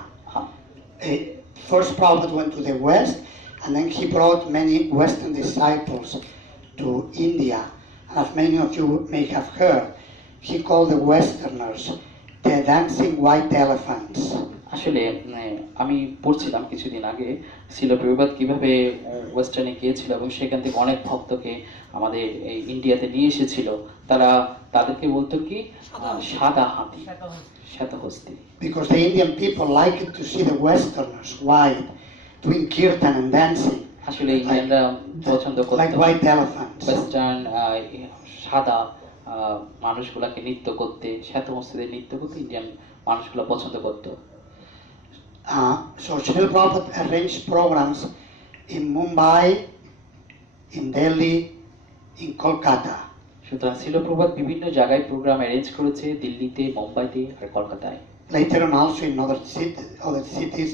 First Prabhupada went to the West, and then he brought many Western disciples to India. And as many of you may have heard, he called the Westerners the dancing white elephants. আসলে আমি পড়ছিলাম কিছুদিন আগে শিল প্রভুপাদ কিভাবে ওয়েস্টার্নে গিয়েছিল এবং সেখান থেকে অনেক ভক্তকে আমাদের এই ইন্ডিয়াতে নিয়ে এসেছিল। তারা তাদেরকে বলতো কি সাদা হাতি, শ্বেতহস্তি। Because the Indian people liked to see the Westerners white doing kirtan and dancing. আসলে ইন্ডিয়ানরা পছন্দ like করতো white elephants. ওয়েস্টার্ন সাদা মানুষগুলাকে নৃত্য করতে, শ্বেতহস্তিদের নৃত্য করতে ইন্ডিয়ান মানুষগুলো পছন্দ করতো। So Srila Prabhupada arranged programs in Mumbai, in Delhi, in Kolkata. সুতরাং শিল প্রভুপাদ বিভিন্ন জায়গায় প্রোগ্রাম অ্যারেঞ্জ করেছে, দিল্লিতে, মুম্বাইতে আর কলকাতায়। Later on also in other cities,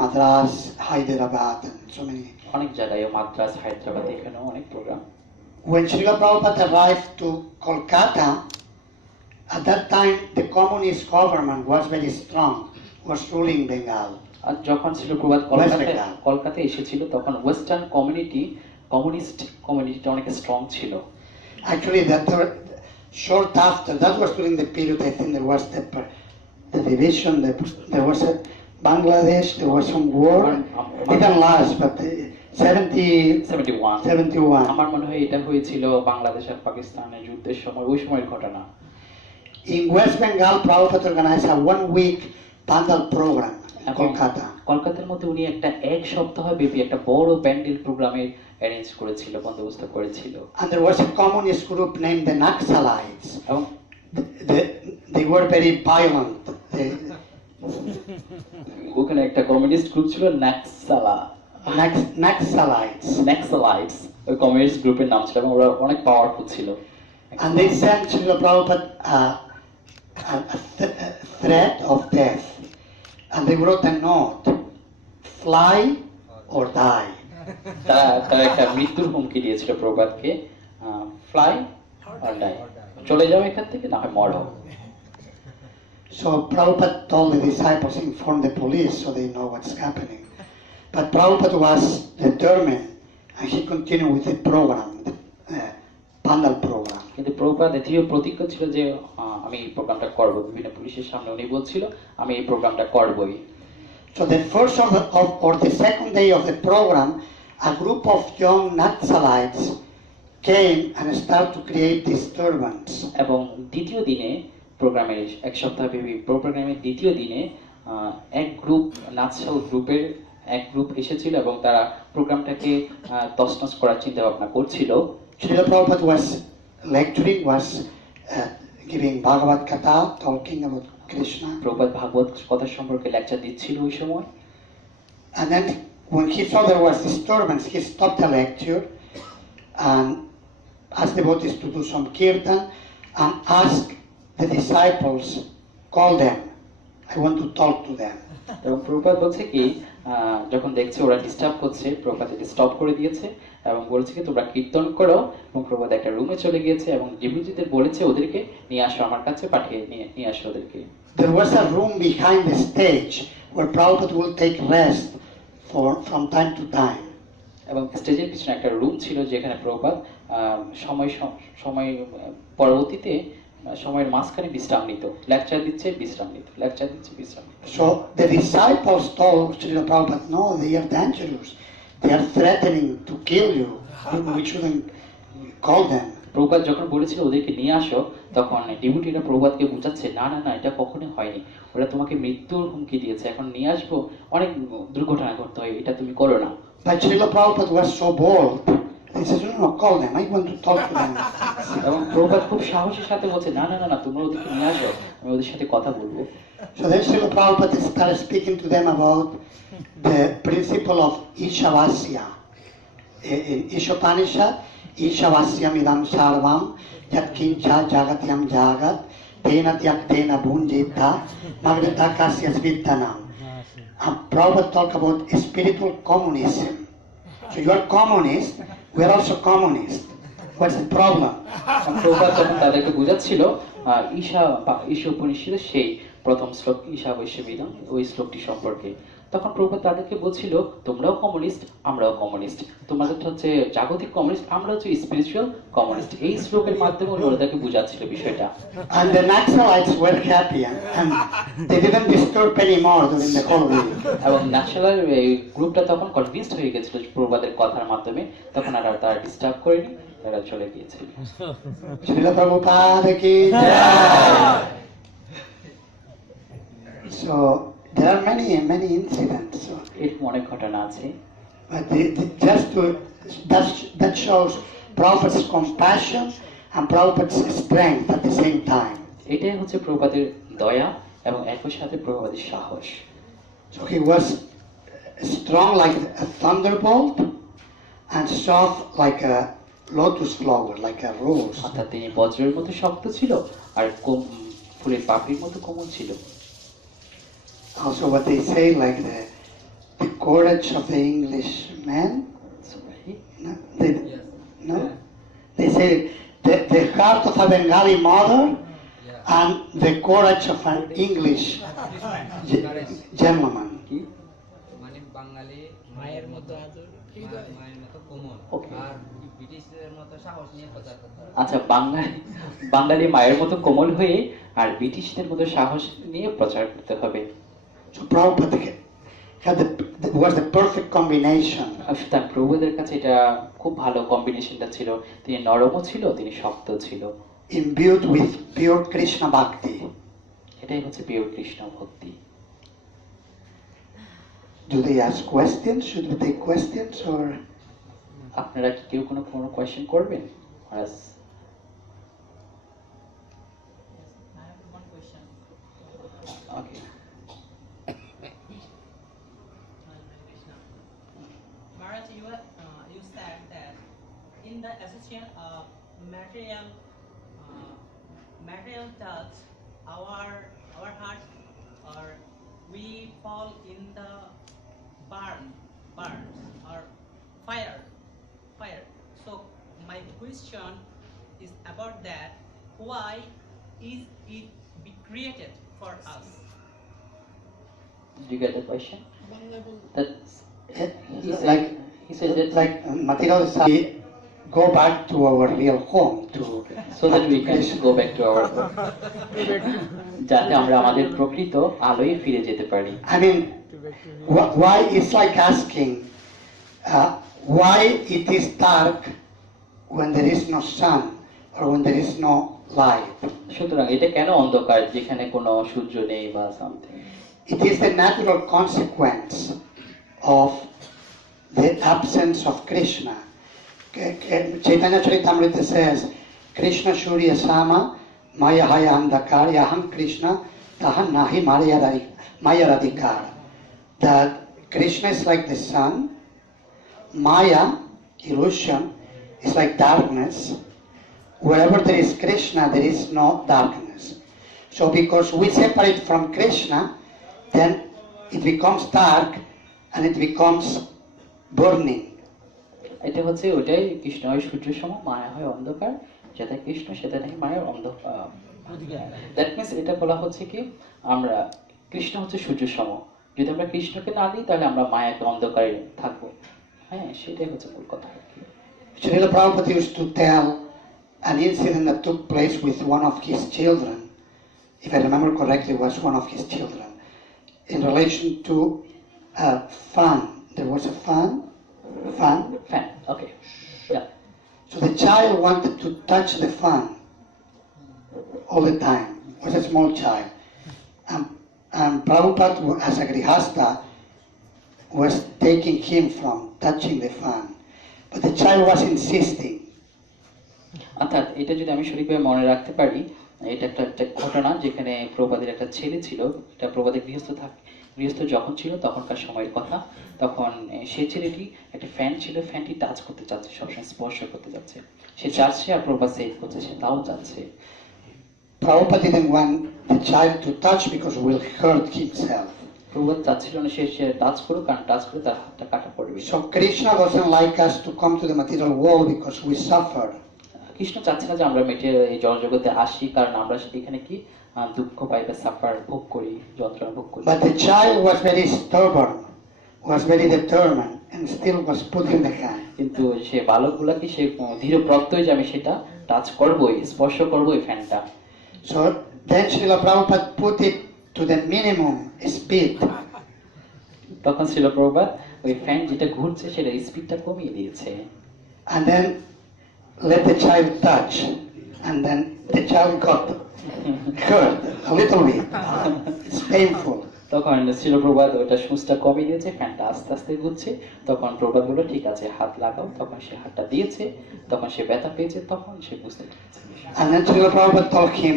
Madras, Hyderabad, and so many. অনেক জায়গায় মাদ্রাজ, হায়দ্রাবাদ, এখানেও অনেক programme. When Srila Prabhupada arrived to Kolkata, at that time the communist government was very strong, was ruling Bengal. আর যখন শিল প্রভুপাদ কলকাতায় এসেছিল তখন ওয়েস্টার্ন কমিউনিস্ট কমিউনিটিটা অনেক স্ট্রং ছিল। Actually, short after, that was during the period, I think there was the division, there was a Bangladesh, there was some war, didn't last, but 71. আমার মনে হয় এটা হয়েছিল বাংলাদেশ আর পাকিস্তানের যুদ্ধের সময়, ওই সময়ের ঘটনা। In West Bengal, Prabhupada organized a 1-week pandal program in Kolkata. কলকাতার মধ্যে উনি এক সপ্তাহ ব্যাপী একটা বড় প্যান্ডেল প্রোগ্রামের অ্যারেঞ্জ করেছিল, বন্দোবস্ত করেছিল। And there was a communist group named the Naxalites. এবং They were very violent. ওখানে একটা কমিউনিস্ট গ্রুপ ছিল Naxalites. ন্যাক্সালাইটস, ওই কমিউনিস্ট গ্রুপের নাম ছিল এবং ওরা অনেক পাওয়ারফুল ছিল। And they sent Srila Prabhupada a threat of death. And they wrote a note, fly or die. তারা একটা মৃত্যুর হুমকি দিয়েছিল প্রভাতকে, ফ্লাই অর ডাই, চলে যাও এখান থেকে না হয় মরো। So Prabhupada told the disciples, inform the police so they know what's happening. But Prabhupada was determined and he continued with the program, the Pandal program. কিন্তু প্রভুপাদ দৃঢ় প্রতিজ্ঞ ছিল যে আমি এই প্রোগ্রামটা করব। বিভিন্ন পুলিশের সামনে উনি বলছিল আমি এই প্রোগ্রামটা করবই। So the first or the second day of the program, a group of young Naxalites came and started to create disturbance. এবং দ্বিতীয় দিনে প্রোগ্রামের এক সপ্তাহব্যাপী প্রোগ্রামের দ্বিতীয় দিনে এক গ্রুপ নাৎসাল গ্রুপের এক গ্রুপ এসেছিল এবং তারা প্রোগ্রামটাকে তছনছ করার চিন্তা ভাবনা করছিল। Srila Prabhupada was lecturing, was giving Bhagavad Gita, talking about Krishna. Prabhupada ভাগবত কথা সম্পর্কে লেকচার দিচ্ছিল ওই সময়। And then when he saw there was disturbance, he stopped the lecture and asked the devotees to do some kirtan and asked the disciples, call them. I want to talk to them. এবং প্রভুপাদ বলছে কি যখন দেখছে ওরা ডিস্টার্ব করছে, প্রভুপাদ এটি স্টপ করে দিয়েছে এবং বলেছে কি তোমরা কীর্তন করো, এবং প্রভুপাদ একটা রুমে চলে গিয়েছে এবং ডিভোটিদের বলেছে ওদেরকে নিয়ে আসো আমার কাছে, পাঠিয়ে নিয়ে আসো ওদেরকে। There was a room behind the stage where Prabhupada will take rest from time to time. এবং স্টেজের পিছনে একটা রুম ছিল যেখানে প্রভুপাদ সময় সময় পরবর্তীতে সময়ের মাঝখানে বিশ্রাম নিত, লেকচার দিচ্ছে বিশ্রাম নিত, লেকচার দিচ্ছে বিশ্রাম নিত। So the disciples told Srila Prabhupada, no, they are dangerous. They are threatening to kill you. We shouldn't call them. Prabhupada যখন বলেছিল ওদেরকে নিয়ে আসো, তখন ডিভোটিরা প্রভুপাদকে বোঝাচ্ছে না না না এটা কখনোই হয়নি, ওরা তোমাকে মৃত্যুর হুমকি দিয়েছে, এখন নিয়ে আসবো অনেক দুর্ঘটনা ঘটতে হয়, এটা তুমি করো না। But Srila Prabhupada was so bold. He says, no, call them. I want to talk to them. এবং প্রভুপাদ খুব সাহসের সাথে বলছে না না না না তোমরা ওদেরকে নিয়ে আসো, আমি ওদের সাথে কথা বলবো। So then Srila Prabhupada started speaking to them about the principle of Ishavasya. In Ishopanishad, Ishavasyam idam sarvam yat kincha jagatyam jagat tena tyaktena bhunjita magdita kasyas viddanam. And Prabhupada talked about spiritual communism. So you are communist, we are also communist. What's the problem? Prabhupada যখন তাদেরকে বোঝাচ্ছিল ঈশা উপনিষদের সেই প্রথম শ্লোক ঈশা বৈশ্যবিদম, ওই শ্লোকটি সম্পর্কে, তখন প্রভুপাদ তাদেরকে বলছিল তোমরাও কমিউনিস্ট আমরাও কমিউনিস্ট, তোমাদের হচ্ছে জাগতিক কমিউনিস্ট, আমরা হচ্ছে স্পিরিচুয়াল কমিউনিস্ট। এই শ্লোকের মাধ্যমে উনি ওদেরকে বোঝাচ্ছিল বিষয়টা। And the Naxalites were happy and they didn't disturb anymore during the whole week. এবং ন্যাশনাল এই গ্রুপটা তখন কনভিন্সড হয়ে গেছিল প্রভুপাদের কথার মাধ্যমে, তখন আর তারা ডিস্টার্ব করেনি, তারা চলে গিয়েছিল। Srila Prabhupada ki jai. So there are many incidents. So, এরকম অনেক ঘটনা আছে। but just to that shows Prabhupada's compassion and Prabhupada's strength at the same time. এটাই হচ্ছে প্রভুপাদের দয়া এবং একই সাথে প্রভুপাদের সাহস। So he was strong like a thunderbolt and soft like a lotus flower, like a rose. অর্থাৎ তিনি বজ্রের মতো শক্ত ছিল আর ফুলের পাপড়ির মতো কোমল ছিল। Also what they say, like the courage of the English man. No, they say the heart of a Bengali mother and the courage of an English gentleman. কি? মানে বাঙালি মায়ের মতো মায়ের মতো কোমল Okay. আর ব্রিটিশের মতো সাহস নিয়ে প্রচার করতে হবে। আচ্ছা, বাঙালি মায়ের মতো কোমল হয়ে আর ব্রিটিশদের মতো সাহস নিয়ে প্রচার করতে হবে। So Prabhupada was the perfect combination. তার প্রভুদের কাছে এটা খুব ভালো কম্বিনেশনটা ছিল, তিনি নরমও ছিল, তিনি শক্ত ছিল, Imbued with pure Krishna bhakti. এটাই হচ্ছে পিওর কৃষ্ণ ভক্তি। Do they ask questions? Should we take questions or? আপনারা কি কেউ কোনো কোয়েশ্চেন করবেন? Okay. the association of material touch, our heart, or we fall in the burns or fire. So my question is about that. Why is it be created for us? Did you get the question? That's he said, Like, he said that like materials we go back to our real home to so that we can go back to our home. যাতে আমরা আমাদের প্রকৃত আলোয় ফিরে যেতে পারি। I mean, why it's like asking why it is dark when there is no sun or when there is no light. সুতরাং এটা কেন অন্ধকার যেখানে কোনো সূর্য নেই বা something? It is the natural consequence of the absence of Krishna. Chaitanya Charitamrita says, Krishna Shurya Sama Maya Haya Andakar Yaham Krishna Tahan Nahi Maya Radhikar. That Krishna is like the sun, Maya, illusion, is like darkness. Wherever there is Krishna, there is no darkness. So because we separate from Krishna, then it becomes dark and it becomes burning. এটা হচ্ছে ওটাই কৃষ্ণ হয় সূর্য সম, মায়া হয় অন্ধকার, যেটা কৃষ্ণ সেটা নাকি মায়ের অন্ধকার। দ্যাট মিনস এটা বলা হচ্ছে কি আমরা কৃষ্ণ হচ্ছে সূর্য সম, যদি আমরা কৃষ্ণকে না দিই তাহলে আমরা মায়াকে অন্ধকারে থাকবো। হ্যাঁ, সেটাই হচ্ছে মূল কথা। Srila Prabhupada used to tell an incident that took place with one of his children, if I remember correctly, was one of his children, in relation to fun. There was a fun. Fan, okay. Yeah. So the child wanted to touch the fan all the time. It was a small child. And Prabhupada, as a grihasta, was taking him from touching the fan. But the child was insisting. অর্থাৎ এটা যদি আমি সঠিকভাবে মনে রাখতে পারি, এটা একটা ঘটনা যেখানে প্রভুপাদের একটা ছেলে ছিল, এটা প্রভুপাদের গৃহস্থ যখন ছিল তখনকার সময়ের কথা। তখন সেই ছেলেটি একটা ফ্যান ছিল, ফ্যানটি টাচ করতে চাচ্ছে, সবসময় স্পর্শ করতে যাচ্ছে, সে চাচ্ছে আর প্রভুপাদ সেভ করছে, সে তাও চাচ্ছে। Prabhupada didn't want the child to touch because it will hurt himself. Prabhupada চাচ্ছিল না সে টাচ করুক, কারণ টাচ করে তার হাতটা কাটা পড়বে। So Krishna doesn't like us to come to the material world because we suffer. Krishna চাচ্ছে না যে আমরা এই জড়জগতে আসি, কারণ আমরা এখানে কি দুঃখ পাই বা সাফার ভোগ করি, যন্ত্রণা ভোগ করি। But the child was very stubborn, was very determined, and still was putting the hand. কিন্তু সে বালকগুলাকে সে ধীর প্রত্যয় যে আমি সেটা টাচ করবোই, স্পর্শ করবোই ফ্যানটা। So then Srila Prabhupada put it to the minimum speed. তখন ছিল প্রভুপাদ ওই ফ্যান যেটা ঘুরছে সেটা স্পিডটা কমিয়ে দিয়েছে। And then let the child touch, and then the child got hurt a little bit. It's painful. তখন ছিল প্রভুপাদ ওটা সুচটা কমিয়ে দিয়েছে, ফ্যানটা আস্তে আস্তে ঘুরছে। তখন প্রভুপাদ বলল ঠিক আছে হাত লাগাও, তখন সে হাতটা দিয়েছে, তখন সে ব্যথা পেয়েছে, তখন সে বুঝতে পেরেছে। And then Srila Prabhupada told him,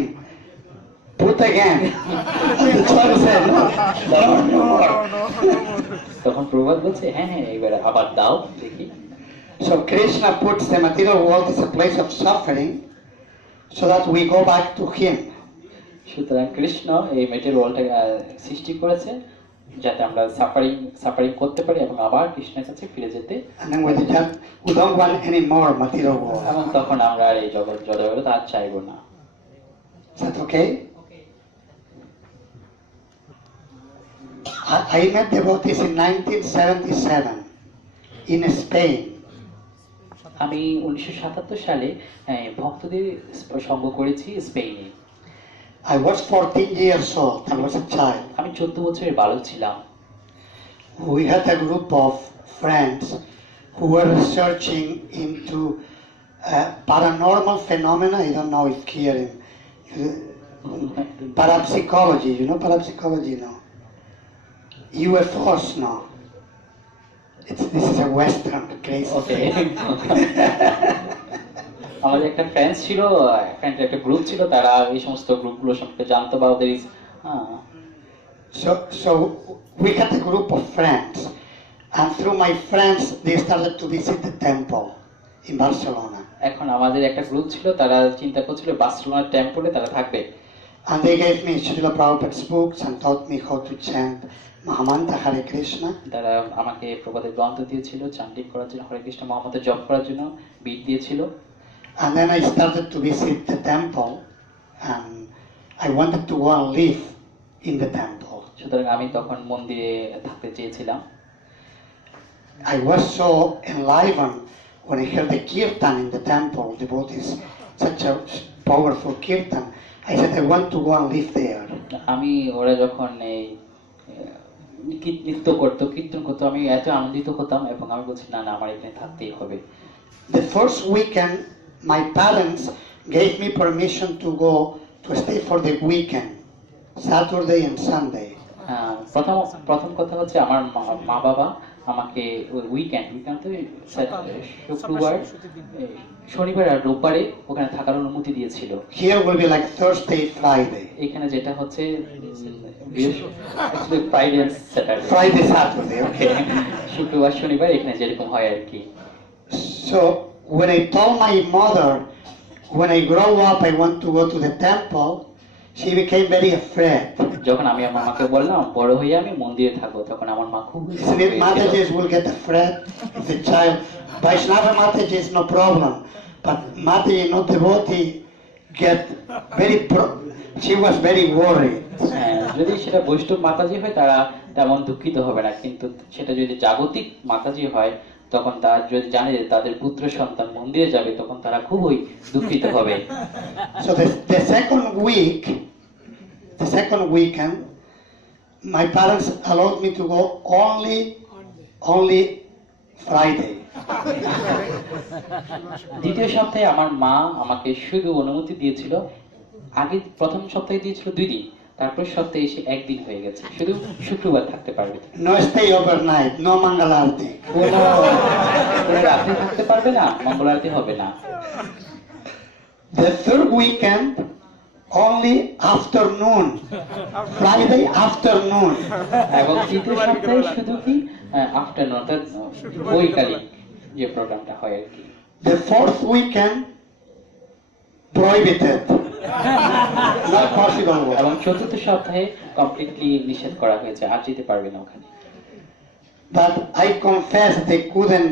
put again. The child said, no more. তখন প্রভুপাদ বলছে হ্যাঁ হ্যাঁ এবারে আবার দাও দেখি। So Krishna puts the material world as a place of suffering so that we go back to him. সুতরাং কৃষ্ণ এই মেটেরিয়াল ওয়ার্ল্ডটাকে সৃষ্টি করেছে যাতে আমরা সাফারিং করতে পারি এবং আবার কৃষ্ণের কাছে ফিরে যেতে। And then we don't want any more material world. এবং তখন আমরা আর এই জগৎ আর চাইবো না। Is that okay? Okay. I met devotees in 1977 in Spain. আমি 1977 সালে ভক্তদের সঙ্গ করেছি স্পেনে। I was 14 years old. I was a child. আমি 14 বছরের বালক ছিলাম। We had a group of friends who were researching into paranormal phenomena. I don't know if here in parapsychology. You know parapsychology, no? UFOs, no? This is a Western crazy. ওকে। আমাদের একটা ফ্রেন্ডস ছিল, একটা গ্রুপ ছিল, তারা এই সমস্ত গ্রুপগুলো সম্পর্কে জানতো বা ওদের So we had a group of friends, and through my friends they started to visit the temple in Barcelona. এখন আমাদের একটা গ্রুপ ছিল, তারা চিন্তা করছিল বার্সেলোনার টেম্পলে তারা থাকবে। And they gave me Srila Prabhupada's books and taught me how to chant Mahamantra Hare Krishna. তারা আমাকে প্রবাদের গ্রন্থ দিয়েছিল, চান্টিং করার জন্য, হরে কৃষ্ণ মহামন্ত্র জপ করার জন্য বিট দিয়েছিল। And then I started to visit the temple and I wanted to go and live in the temple. সুতরাং আমি তখন মন্দিরে থাকতে চেয়েছিলাম। I was so enlivened when I heard the kirtan in the temple, devotees, such a powerful kirtan. I said, I want to go and live there. আমি ওরা যখন এই নৃত্য করতো, কীর্তন করতো, আমি এত আনন্দিত হতাম এবং আমি বলছি না না, আমার এখানে থাকতেই হবে। The first weekend, my parents gave me permission to go to stay for the weekend, Saturday and Sunday. প্রথম কথা হচ্ছে আমার মা বাবা আমাকে উইকেন্ড তো শুক্রবার, শনিবার আর রোববারে ওখানে থাকার অনুমতি দিয়েছিল। Here will be like Thursday, Friday. এখানে যেটা হচ্ছে Friday Saturday, Friday, Saturday, okay. শুক্রবার শনিবার এখানে যেরকম হয় আর কি। So when I told my mother, when I grow up, I want to go to the temple, she became very afraid. যখন আমি আমার মাকে বললাম বড় হয়ে আমি মন্দিরে থাকবো, তখন আমার মা খুব Isn't it, Mataji's will get afraid if the child, Vaishnava Mataji is no problem, but Mataji, not devotee, get very, she was very worried. হ্যাঁ, যদি সেটা বৈষ্ণব মাতাজি হয় তারা তেমন দুঃখিত হবে না, কিন্তু সেটা যদি জাগতিক মাতাজি হয় তখন তারা যদি জানে যে তাদের পুত্র সন্তান মন্দিরে যাবে তখন তারা খুবই দুঃখিত হবে। So the second weekend, my parents allowed me to go only Friday. দ্বিতীয় সপ্তাহে আমার মা আমাকে শুধু অনুমতি দিয়েছিল, আগে প্রথম সপ্তাহে দিয়েছিল 2 দিন, তারপর সপ্তাহে এসে 1 দিন হয়ে গেছে, শুধু শুক্রবার থাকতে পারবে। No stay overnight, no Mangala Aarti. কোনো রাত্রে থাকতে পারবে না, মঙ্গল আরতি হবে না। The third weekend, only afternoon, Friday afternoon. এবং তৃতীয় সপ্তাহে শুধু কি আফটারনুন, অর্থাৎ বৈকালিক যে প্রোগ্রামটা হয় আর কি। The fourth weekend, prohibited. Not possible. এবং চতুর্থ সপ্তাহে কমপ্লিটলি নিষেধ করা হয়েছে, আর যেতে পারবে না ওখানে। But I confess they couldn't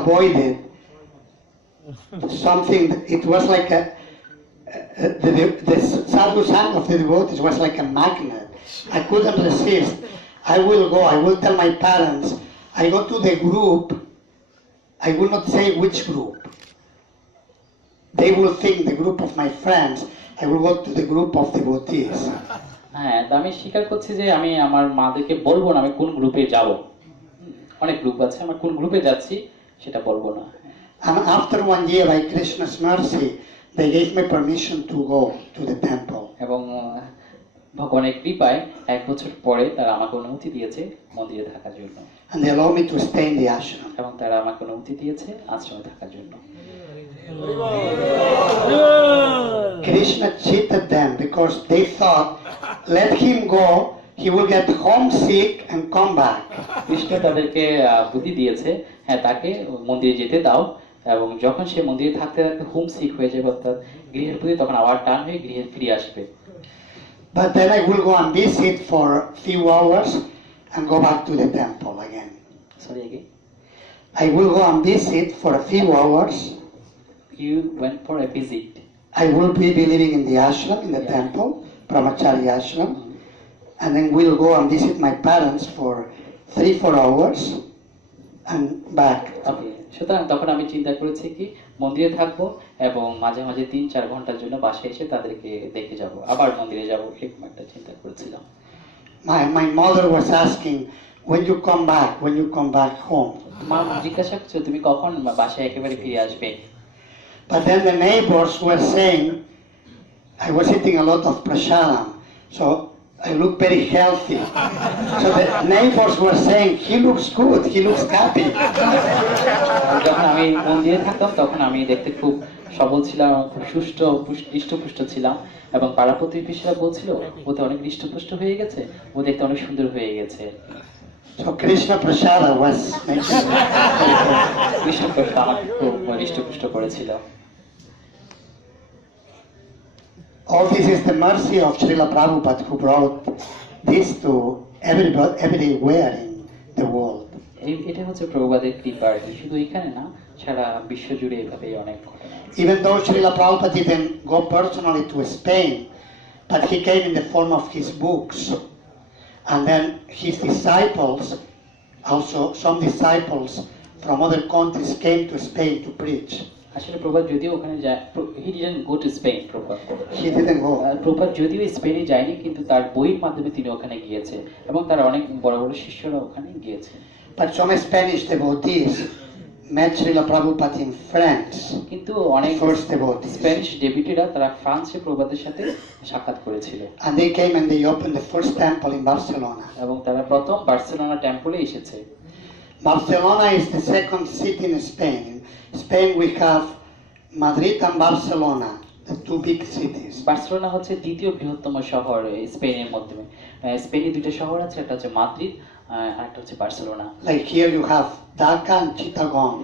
avoid it. Something, it was like the sadhu sang of the devotees was like a magnet. I couldn't resist. I will go, I will tell my parents. I go to the group, I will not say which group. They will think the group of my friends. I will go to the group of devotees. হ্যাঁ, আমি স্বীকার করছি যে আমি আমার মাদেরকে বলবো না আমি কোন গ্রুপে যাব। অনেক গ্রুপ আছে, আমার কোন গ্রুপে যাচ্ছি সেটা বলবো না। And after 1 year, by Krishna's mercy, they gave me permission to go to the temple. এবং ভগবানের কৃপায় 1 বছর পরে তারা আমাকে অনুমতি দিয়েছে মন্দিরে থাকার জন্য, And they allowed me to stay in the ashram. এবং তারা আমাকে অনুমতি দিয়েছে আশ্রমে থাকার জন্য। Krishna cheated them because they thought, let him go, he will get homesick and come back. Krishna তাদেরকে বুদ্ধি দিয়েছে, হ্যাঁ তাকে মন্দিরে যেতে দাও, এবং যখন সে মন্দিরে থাকতে থাকতে হোম সিক হয়ে যাবে, অর্থাৎ গৃহের প্রতি, তখন আবার টান হয়ে গৃহে ফিরে আসবে। But then I will go and visit for a few hours and go back to the temple again. Sorry again. I will go and visit for a few hours. You went for a visit. I will be living in the ashram, in the temple, Brahmachari ashram. And then we'll go and visit my parents for 3-4 hours and back. Okay. সুতরাং তখন আমি চিন্তা করেছি কি মন্দিরে থাকবো এবং মাঝে মাঝে 3-4 ঘন্টার জন্য বাসায় এসে তাদেরকে দেখে যাব, আবার মন্দিরে যাব, এরকম একটা চিন্তা করেছিলাম। My mother was asking, when you come back home. মা জিজ্ঞাসা করছে তুমি কখন বাসায় একেবারে ফিরে আসবে। But then the neighbors were saying, I was eating a lot of prasadam, so I look very healthy. So the neighbors were saying, he looks good, he looks happy. যখন আমি মন্দিরে থাকতাম তখন আমি দেখতে খুব সবল ছিলাম, খুব সুস্থ হৃষ্টপুষ্ট ছিলাম, এবং পাড়া প্রতিবেশীরা বলছিল ও তো অনেক হৃষ্টপুষ্ট হয়ে গেছে, ও দেখতে অনেক সুন্দর হয়ে গেছে। So Krishna Prasada was making Krishna প্রশ্ন আমাকে খুব হৃষ্টপুষ্ট করেছিল। all this is the mercy of Srila Prabhupada who brought this to everywhere in the world. এটা হচ্ছে প্রভুপাদের কৃপা আর কি, শুধু এখানে না সারা বিশ্ব জুড়ে এভাবে অনেক ঘটনা। Even though Srila Prabhupada didn't go personally to Spain, but he came in the form of his books. And then his disciples, also some disciples from other countries came to Spain to preach. আসলে প্রভুপাদ যদিও ওখানে যায়, he didn't go to Spain, Prabhupada He didn't go. Prabhupada যদিও স্পেনে যায়নি, কিন্তু তার বইয়ের মাধ্যমে তিনি ওখানে গিয়েছে এবং তার অনেক বড় বড় শিষ্যরা ওখানে গিয়েছে। But some Spanish devotees met Srila Prabhupada in France, কিন্তু অনেক first devotees. স্প্যানিশ ডেপুটিরা তারা ফ্রান্সে প্রভুপাদের সাথে সাক্ষাৎ করেছিল And they came and they opened the first temple in Barcelona. এবং তারা প্রথম বার্সেলোনা টেম্পলে এসেছে। Barcelona is the second city in Spain. In Spain we have Madrid and Barcelona, the two big cities. Barcelona হচ্ছে দ্বিতীয় বৃহত্তম শহর এই স্পেনের মধ্যে। স্পেনে দুটো শহর আছে, একটা হচ্ছে মাদ্রিদ আর একটা হচ্ছে Barcelona. Like here you have Dhaka and Chittagong.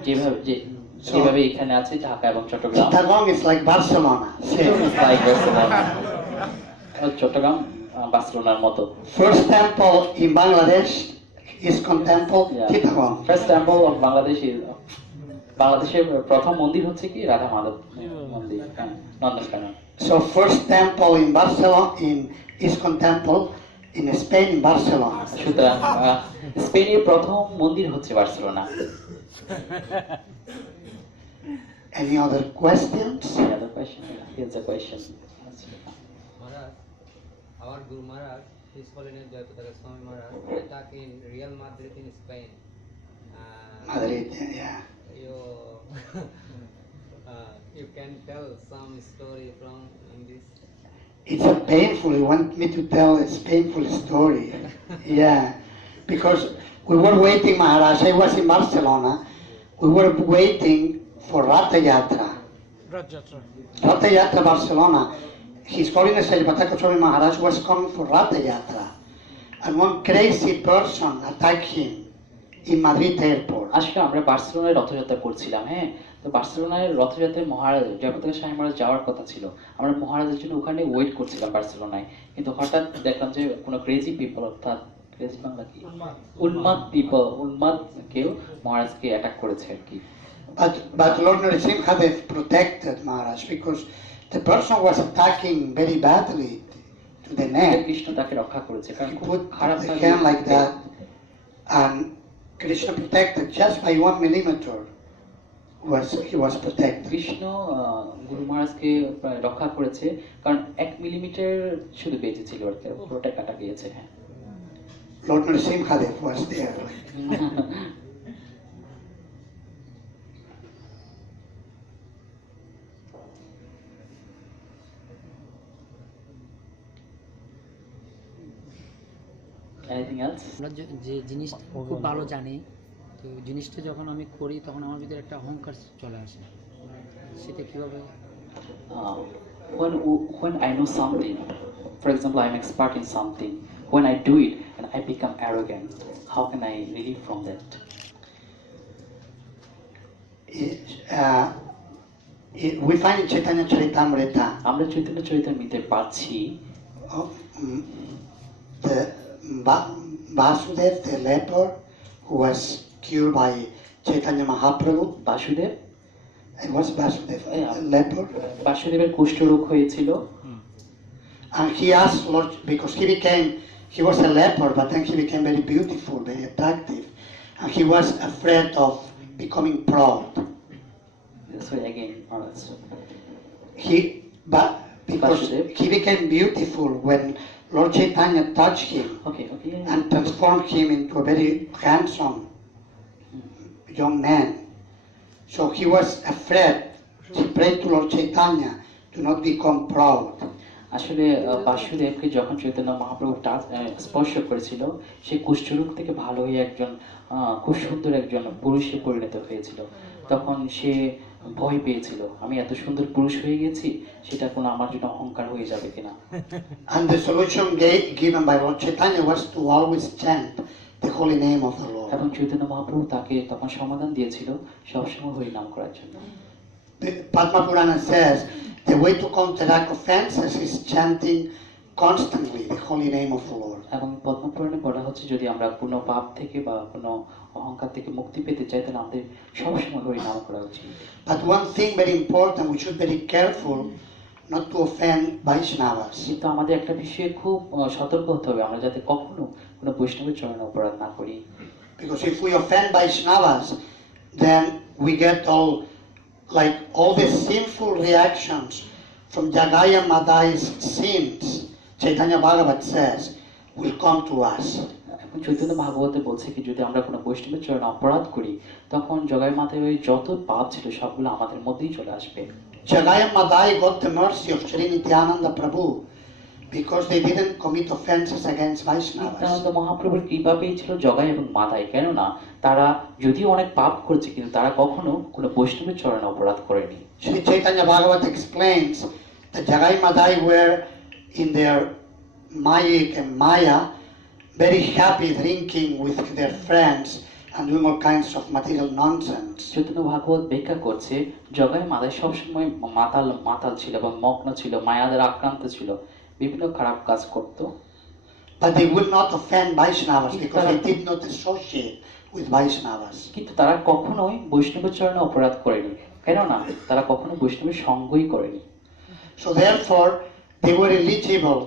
যেভাবে এখানে আছে ঢাকা এবং Chattogram. Chittagong is like Barcelona. Same. Like Barcelona. Chattogram বার্সেলোনার মতো। First temple in Bangladesh, ISKCON temple, Chittagong. First temple of Bangladesh, বাংলাদেশের প্রথম মন্দির হচ্ছে কি রাধা মাধব মন্দির, Nandankanan. So first temple in Barcelona, in ISKCON temple, in Spain, in Barcelona. সুতরাং স্পেনের প্রথম মন্দির হচ্ছে Barcelona. Any other questions? Any other question? Here's a question. Maharaj, our Guru Maharaj, His Holiness Jayapataka Swami Maharaj, attack in Real Madrid in Spain. Madrid, yeah. You can tell some story from in this. It's a painful, you want me to tell a painful story? Yeah, because we were waiting, Maharaj, I was in Barcelona, we were waiting for Ratha Yatra. Ratha Yatra Barcelona. His Holiness Jayapataka Swami Maharaj was coming for Ratha Yatra. And one crazy person attacked him in Madrid airport. আসলে আমরা বার্সেলোনায় রথযাত্রা করছিলাম, হ্যাঁ, তো বার্সেলোনায় রথযাত্রায় মহারাজ জয়পতাকা স্বামী মহারাজ যাওয়ার কথা ছিল। আমরা মহারাজের জন্য ওখানে ওয়েট করছিলাম বার্সেলোনায়, কিন্তু হঠাৎ দেখলাম যে কোনো ক্রেজি পিপল, অর্থাৎ ক্রেজি বাংলা কি, উন্মাদ পিপল, উন্মাদ কেউ মহারাজকে অ্যাটাক করেছে আর কি। But Lord Narasimhadev protected Maharaj because the person was attacking very badly to the neck. Krishna তাকে রক্ষা করেছে, কারণ He খুব put খারাপ the hand like that, and Krishna protected just by 1 millimeter. He was protected. Krishna গুরু মহারাজকে প্রায় রক্ষা করেছে, কারণ 1 মিলিমিটার শুধু বেঁচেছিল আর কি, পুরোটা কাটা গিয়েছে। হ্যাঁ, Lord Narasimhadev was there. Anything else? আমরা যে জিনিসটা খুব ভালো জানি, তো জিনিসটা যখন আমি করি তখন আমার ভিতরে একটা অহংকার চলে আসে, সেটা কিভাবে? When I know something, for example, I'm expert in something, when I do it and I become arrogant, how can I relieve from that? We find in Chaitanya Charitamrita আমরা চৈতন্য চরিতামৃতে পাচ্ছি the Vasudev, the leper, who was cured by Chaitanya Mahaprabhu. Basudeb, It was Vasudev, Yeah. the leper. বাসুদেবের কুষ্ঠরোগ হয়েছিল, And he asked Lord, because he was a leper, but then he became very beautiful, very attractive. And he was afraid of becoming proud. sorry again, But because Vasudev. he became beautiful when Lord Chaitanya touched him okay, and transformed him into a very handsome young man. So he was afraid. He prayed to Lord Chaitanya to not become proud. আসলে বাসুদেবকে যখন চৈতন্য মহাপ্রভু স্পর্শ করেছিল, সে কুষ্ঠরোগ থেকে ভালো হয়ে একজন খুব সুন্দর একজন পুরুষে পরিণত হয়েছিল। তখন সে ভয় পেয়েছিল, আমি এত সুন্দর পুরুষ হয়ে গেছি, সেটা কোনো আমার জন্য অহংকার হয়ে যাবে কিনা। And the solution given by Lord Chaitanya was to always chant the holy name of the Lord. এবং চৈতন্য মহাপ্রভু তাকে তখন সমাধান দিয়েছিল সবসময় হরি নাম করার জন্য। The Padma Purana says the way to counteract offenses is chanting constantly the holy name of the Lord. এবং পদ্মপুরাণে বলা হচ্ছে যদি আমরা কোনো পাপ থেকে বা কোনো অহংকার থেকে মুক্তি পেতে চাই তাহলে আমাদের সবসময় হরি নাম করা উচিত। But one thing very important, we should be very careful not to offend Vaishnavas. কিন্তু আমাদের একটা বিষয়ে খুব সতর্ক হতে হবে আমরা যাতে কখনো কোনো বৈষ্ণবের চরণে অপরাধ না করি। Because if we offend Vaishnavas, then we get all the sinful reactions from Jagaya Madai's sins, Chaitanya Bhagavat says, will come to us. এখন চৈতন্য ভাগবতে বলছে কি যদি আমরা কোনো বৈষ্ণবের চরণে অপরাধ করি তখন জগাই মাথায় ওই যত পাপ ছিল সবগুলো আমাদের মধ্যেই চলে আসবে। Jagaya Madai got the mercy of Sri Nityananda Prabhu because they didn't commit offenses against Vaishnavas. Nityananda মহাপ্রভুর কৃপা পেয়েছিল জগাই এবং মাদাই, কেননা তারা যদিও অনেক পাপ করেছে কিন্তু তারা কখনো কোনো বৈষ্ণবের চরণে অপরাধ করেনি। Sri Chaitanya Bhagavat explains that Jagai Madai were in their Mayik and Maya very happy drinking with their friends and doing all kinds of material nonsense. Chaitanya ভাগবত ব্যাখ্যা করছে জগাই মাদাই সবসময় মাতাল ছিল এবং মগ্ন ছিল, মায়া দ্বারা আক্রান্ত ছিল, বিভিন্ন খারাপ কাজ করত। But they would not offend Vaishnavas because they did not associate with Vaishnavas. কিন্তু তারা কখনোই বৈষ্ণবের চরণে অপরাধ করেনি, কেননা তারা কখনো বৈষ্ণবের সঙ্গই করেনি। So therefore, they were eligible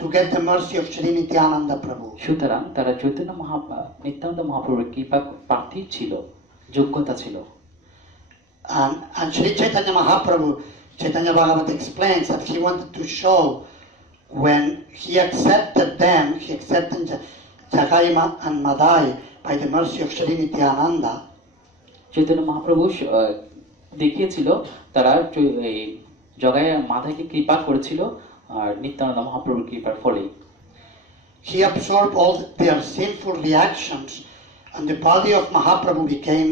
to get the mercy of Sri Nityananda Prabhu. সুতরাং তারা নিত্যানন্দ মহাপ্রভুর কৃপা প্রার্থী ছিল, যোগ্যতা ছিল। And Sri Chaitanya Mahaprabhu, Chaitanya Bhagavat explains that he wanted to show when he accepted them, he accepted Jagai and Madai by the mercy of Sri Nityananda. Chaitanya মহাপ্রভু দেখিয়েছিল তারা এই জগাই মাদাইকে কৃপা করেছিল আর নিত্যানন্দ মহাপ্রভুর কৃপার ফলেই। He absorbed all their sinful reactions and the body of Mahaprabhu became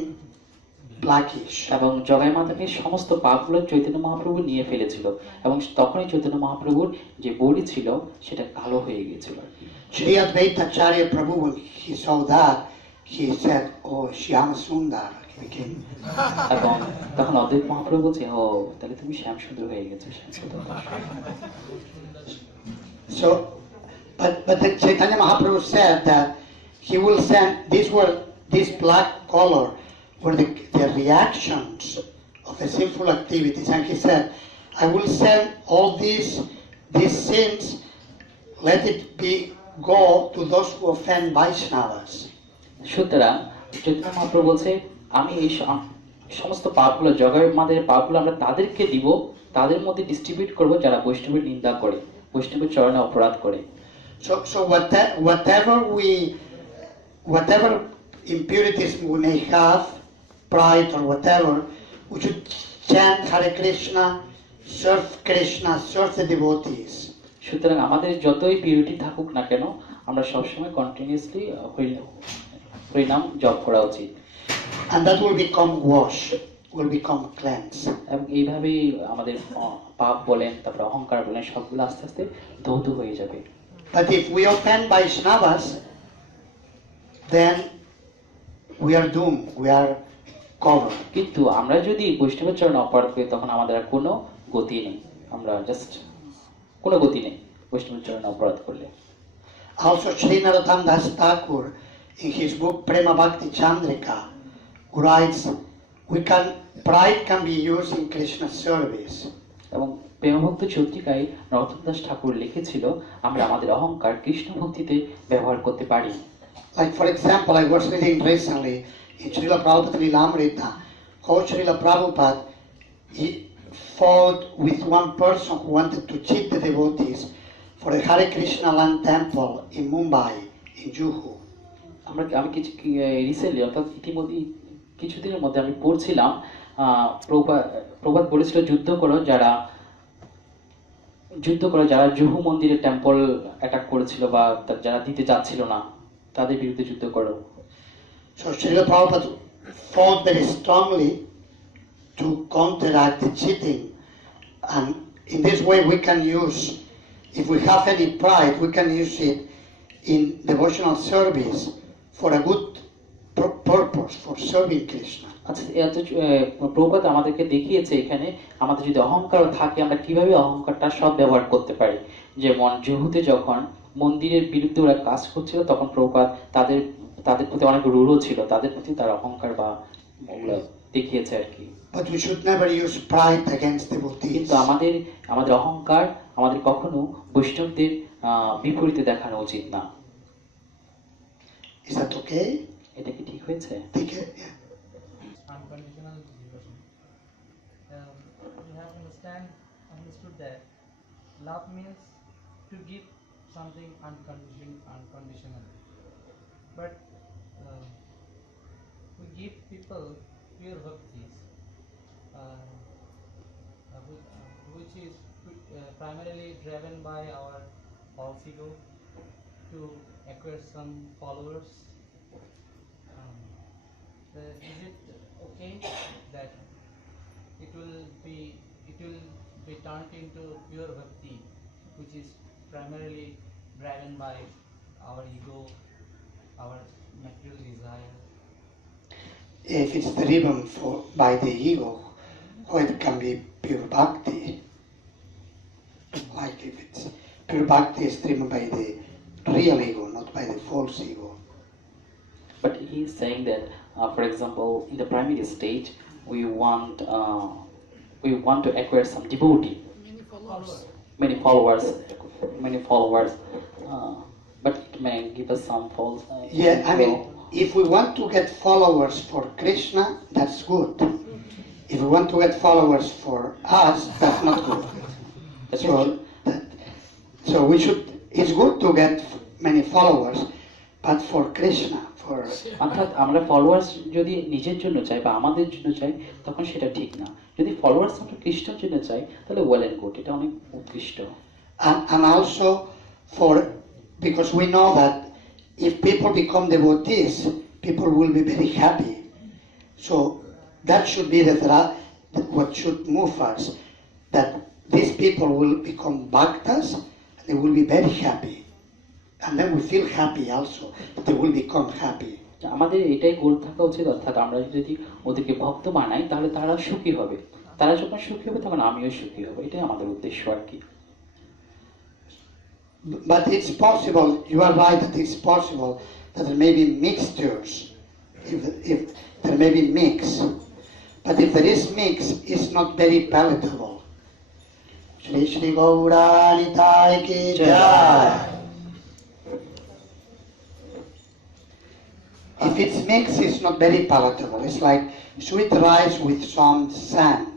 blackish. এবং জগাই মাতাকে সমস্ত পাপগুলো চৈতন্য মহাপ্রভু নিয়ে ফেলেছিল এবং তখনই চৈতন্য মহাপ্রভুর যে বডি ছিল সেটা কালো হয়ে গিয়েছিল। Shri Advaita Acharya Prabhu, when he saw that, he said, "Oh, Shyama Sundar." He became. এবং তখন অদ্বৈত মহাপ্রভু বলছে ও তাহলে তুমি শ্যাম সুন্দর হয়ে গেছো, শ্যাম সুন্দর। So, but the Chaitanya Mahaprabhu said that he will send this black color were the reactions of the sinful activities, and he said, I will send all these sins, let it be go to those who offend Vaishnavas. সুতরাং চৈতন্য মহাপ্রভু বলছে আমি এই সমস্ত পাপগুলো জগাই মাদের পাপগুলো আমরা তাদেরকে দিব, তাদের মধ্যে ডিস্ট্রিবিউট করব যারা বৈষ্ণবের নিন্দা করে, বৈষ্ণবের চরণে অপরাধ করে। So whatever impurities we may have, pride or whatever, we should chant Hare Krishna, serve the devotees. সুতরাং আমাদের যতই পিউরিটি থাকুক না কেন আমরা সবসময় কন্টিনিউয়াসলি হরিনাম জপ করা উচিত। And that will become wash, will become cleansed. এবং এইভাবেই আমাদের পাপ বলেন তারপর অহংকার বলেন সবগুলো আস্তে আস্তে ধৌত হয়ে যাবে। But if we offend Vaishnavas, then we are doomed, we are covered. কিন্তু আমরা যদি বৈষ্ণবের চরণে অপরাধ করি তখন আমাদের আর কোনো গতি নেই, আমরা জাস্ট কোনো গতি নেই বৈষ্ণবের চরণে অপরাধ করলে। Also Sri Narottam Das Thakur in his book Prema Bhakti Chandrika writes, pride can be used in Krishna's service. এবং প্রেমভক্তি চন্দ্রিকায় নরোত্তম দাস ঠাকুর লিখেছিল আমরা আমাদের অহংকার কৃষ্ণ ভক্তিতে ব্যবহার করতে পারি। Like for example, I was reading recently in Srila Prabhupada Lilamrita how Srila Prabhupada he fought with one person who wanted to cheat the devotees for a Hare Krishna land temple in Mumbai, in Juhu. আমি কিছু রিসেন্টলি অর্থাৎ ইতিমধ্যে কিছুদিনের মধ্যে আমি পড়ছিলাম প্রভাত বলেছিল যুদ্ধ করো যারা জুহু মন্দিরের টেম্পল অ্যাটাক করেছিল বা যারা দিতে যাচ্ছিল না তাদের বিরুদ্ধে যুদ্ধ করো। So Srila Prabhupada fought very strongly to counteract the cheating, and in this way we can use, if we have any pride, we can use it in devotional service for a good purpose, for serving Krishna. আচ্ছা এত প্রভুপাদ আমাদেরকে দেখিয়েছে এখানে আমাদের যদি অহংকার থাকে আমরা কিভাবে অহংকারটা সৎ ব্যবহার করতে পারি। যেমন জহুতে যখন মন্দিরের বিরুদ্ধে ওরা কাজ করছিল তখন প্রভুপাদ তাদের তাদের প্রতি অনেক রূঢ় ছিল, তাদের প্রতি তার অহংকার বা ওগুলো দেখিয়েছে আর কি। But we should never use pride against devotees. কিন্তু আমাদের আমাদের অহংকার আমাদের কখনো বৈষ্ণবদের বিপরীতে দেখানো উচিত না। Is that okay? এটা কি ঠিক হয়েছে? Take it. Yeah. Unconditional devotion. We have understood that love means to give something unconditionally. But we give people pure bhaktis, which is primarily driven by our false ego to acquire some followers. Is it okay that it will be turned into pure bhakti, which is primarily driven by our ego, our material desire? If it's driven by the ego, or it can be pure bhakti. Like if it's pure bhakti is driven by the real ego, not by the false ego. But he is saying that, for example, in the primary stage, we want to acquire some devotee, many followers, but it may give us some false. Yeah, I mean, if we want to get followers for Krishna, that's good. If we want to get followers for us, that's not good. That's So, so we should. It's good to get many followers, but for Krishna, for অর্থাৎ আমরা ফলোয়ার্স যদি নিজের জন্য চাই বা আমাদের জন্য চাই তখন সেটা ঠিক না। যদি ফলোয়ার্স আমরা কৃষ্ণের জন্য চাই তাহলে ওয়েল এন্ড গুড, এটা অনেক উৎকৃষ্ট। and also for, because we know that if people become devotees, people will be very happy. So that should be what should move us, that these people will become bhaktas, and they will be very happy. And then we feel happy also, that they will become happy. আমাদের এটাই গোল থাকা উচিত, অর্থাৎ আমরা যদি ওদেরকে ভক্ত বানাই তাহলে তারা সুখী হবে, তারা যখন সুখী হবে তখন আমিও সুখী হব, এটাই আমাদের উদ্দেশ্য আর কি। But it's possible, you are right that it's possible that there may be mixtures, if there may be mix. But if there is mix, it's not very palatable. Shri Shri Gaura Nitai Ki Jai. If it's mixed, it's not very palatable. It's like sweet rice with some sand.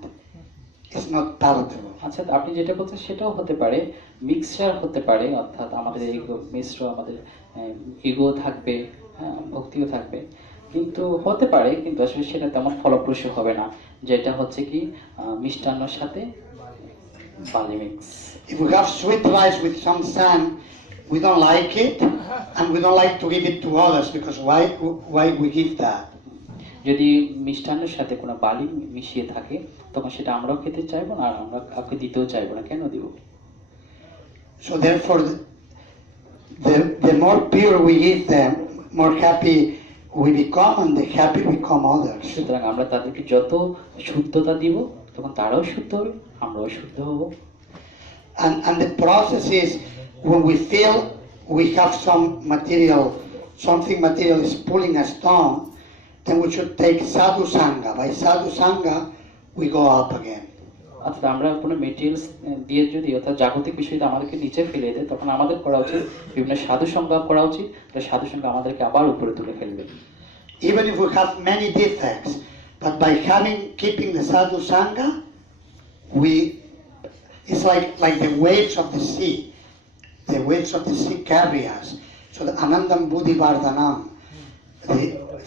It's not palatable. আচ্ছা আপনি যেটা বলছেন সেটাও হতে পারে, মিক্সচার হতে পারে, অর্থাৎ আমাদের মিশ্র আমাদের ইগো থাকবে, হ্যাঁ ভক্তিও থাকবে, কিন্তু হতে পারে, কিন্তু আসলে সেটা তেমন ফলপ্রসূ হবে না, যেটা হচ্ছে কি মিষ্টান্নর সাথে বালি mix. If we have sweet rice with some sand, we don't like it, and we don't like to give it to others, because why we give that? যদি মিষ্টান্নের সাথে কোনো বালি মিশিয়ে থাকে তখন সেটা আমরাও খেতে চাইবো না, আর আমরা কাউকে দিতেও চাইবো না, কেন দিব? So therefore, the more pure we give them, more happy we become, and the happy become others. সুতরাং আমরা তাদেরকে যত শুদ্ধতা দিব তখন তারাও শুদ্ধ হবে, আমরাও শুদ্ধ হব। And the process is, when we feel we have something material is pulling us down, then we should take sadhu sangha. By sadhu sangha, we go up again. অর্থাৎ আমরা কোনো মেটেরিয়ালস দিয়ে যদি অর্থাৎ জাগতিক বিষয়টা আমাদেরকে নিচে ফেলে দেয় তখন আমাদের করা উচিত বিভিন্ন সাধু সঙ্গ করা উচিত, তাহলে সাধু সঙ্গ আমাদেরকে আবার উপরে তুলে ফেলবে। Even if we have many defects, but by keeping the sadhu sangha, it's like the waves of the sea. The waves of the sea carry us. So the Anandam Buddhi Vardhanam, the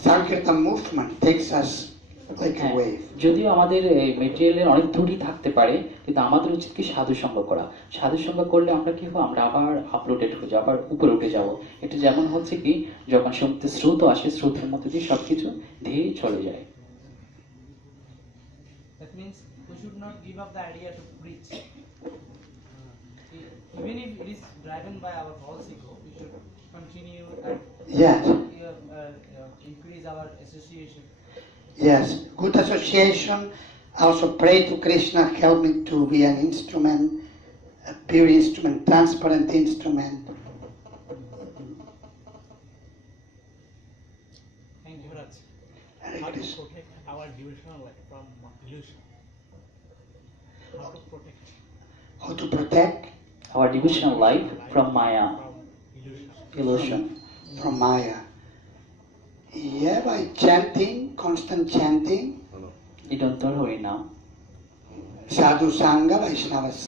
Sankirtan movement takes us like a wave. যদিও আমাদের মেটেরিয়ালের অনেক ত্রুটি থাকতে পারে, কিন্তু আমাদের উচিত কি সাধু সঙ্গ করা। সাধু সঙ্গ করলে আমরা কি হবো, আমরা আবার আপলোডেড হয়ে যাবো, আবার উপরে উঠে যাব। এটা যেমন হচ্ছে কি যখন সমুদ্রের স্রোত আসে, স্রোতের মধ্যে দিয়ে সবকিছু ধেয়ে চলে যায়। That means we should not give up the idea to preach. Even if it is driven by our false ego, we should continue and Yes. increase our association. Yes, good association. Also pray to Krishna, help me to be an instrument, a pure instrument, transparent instrument. Thank you. Hare How to Krishna. protect our devotional life from illusion? How to protect How to protect our devotional life from Maya, from illusion? illusion. from Maya. Yeah, by chanting, constant chanting, নিরন্তর হরি নাম, sadhu sangha, Vaishnava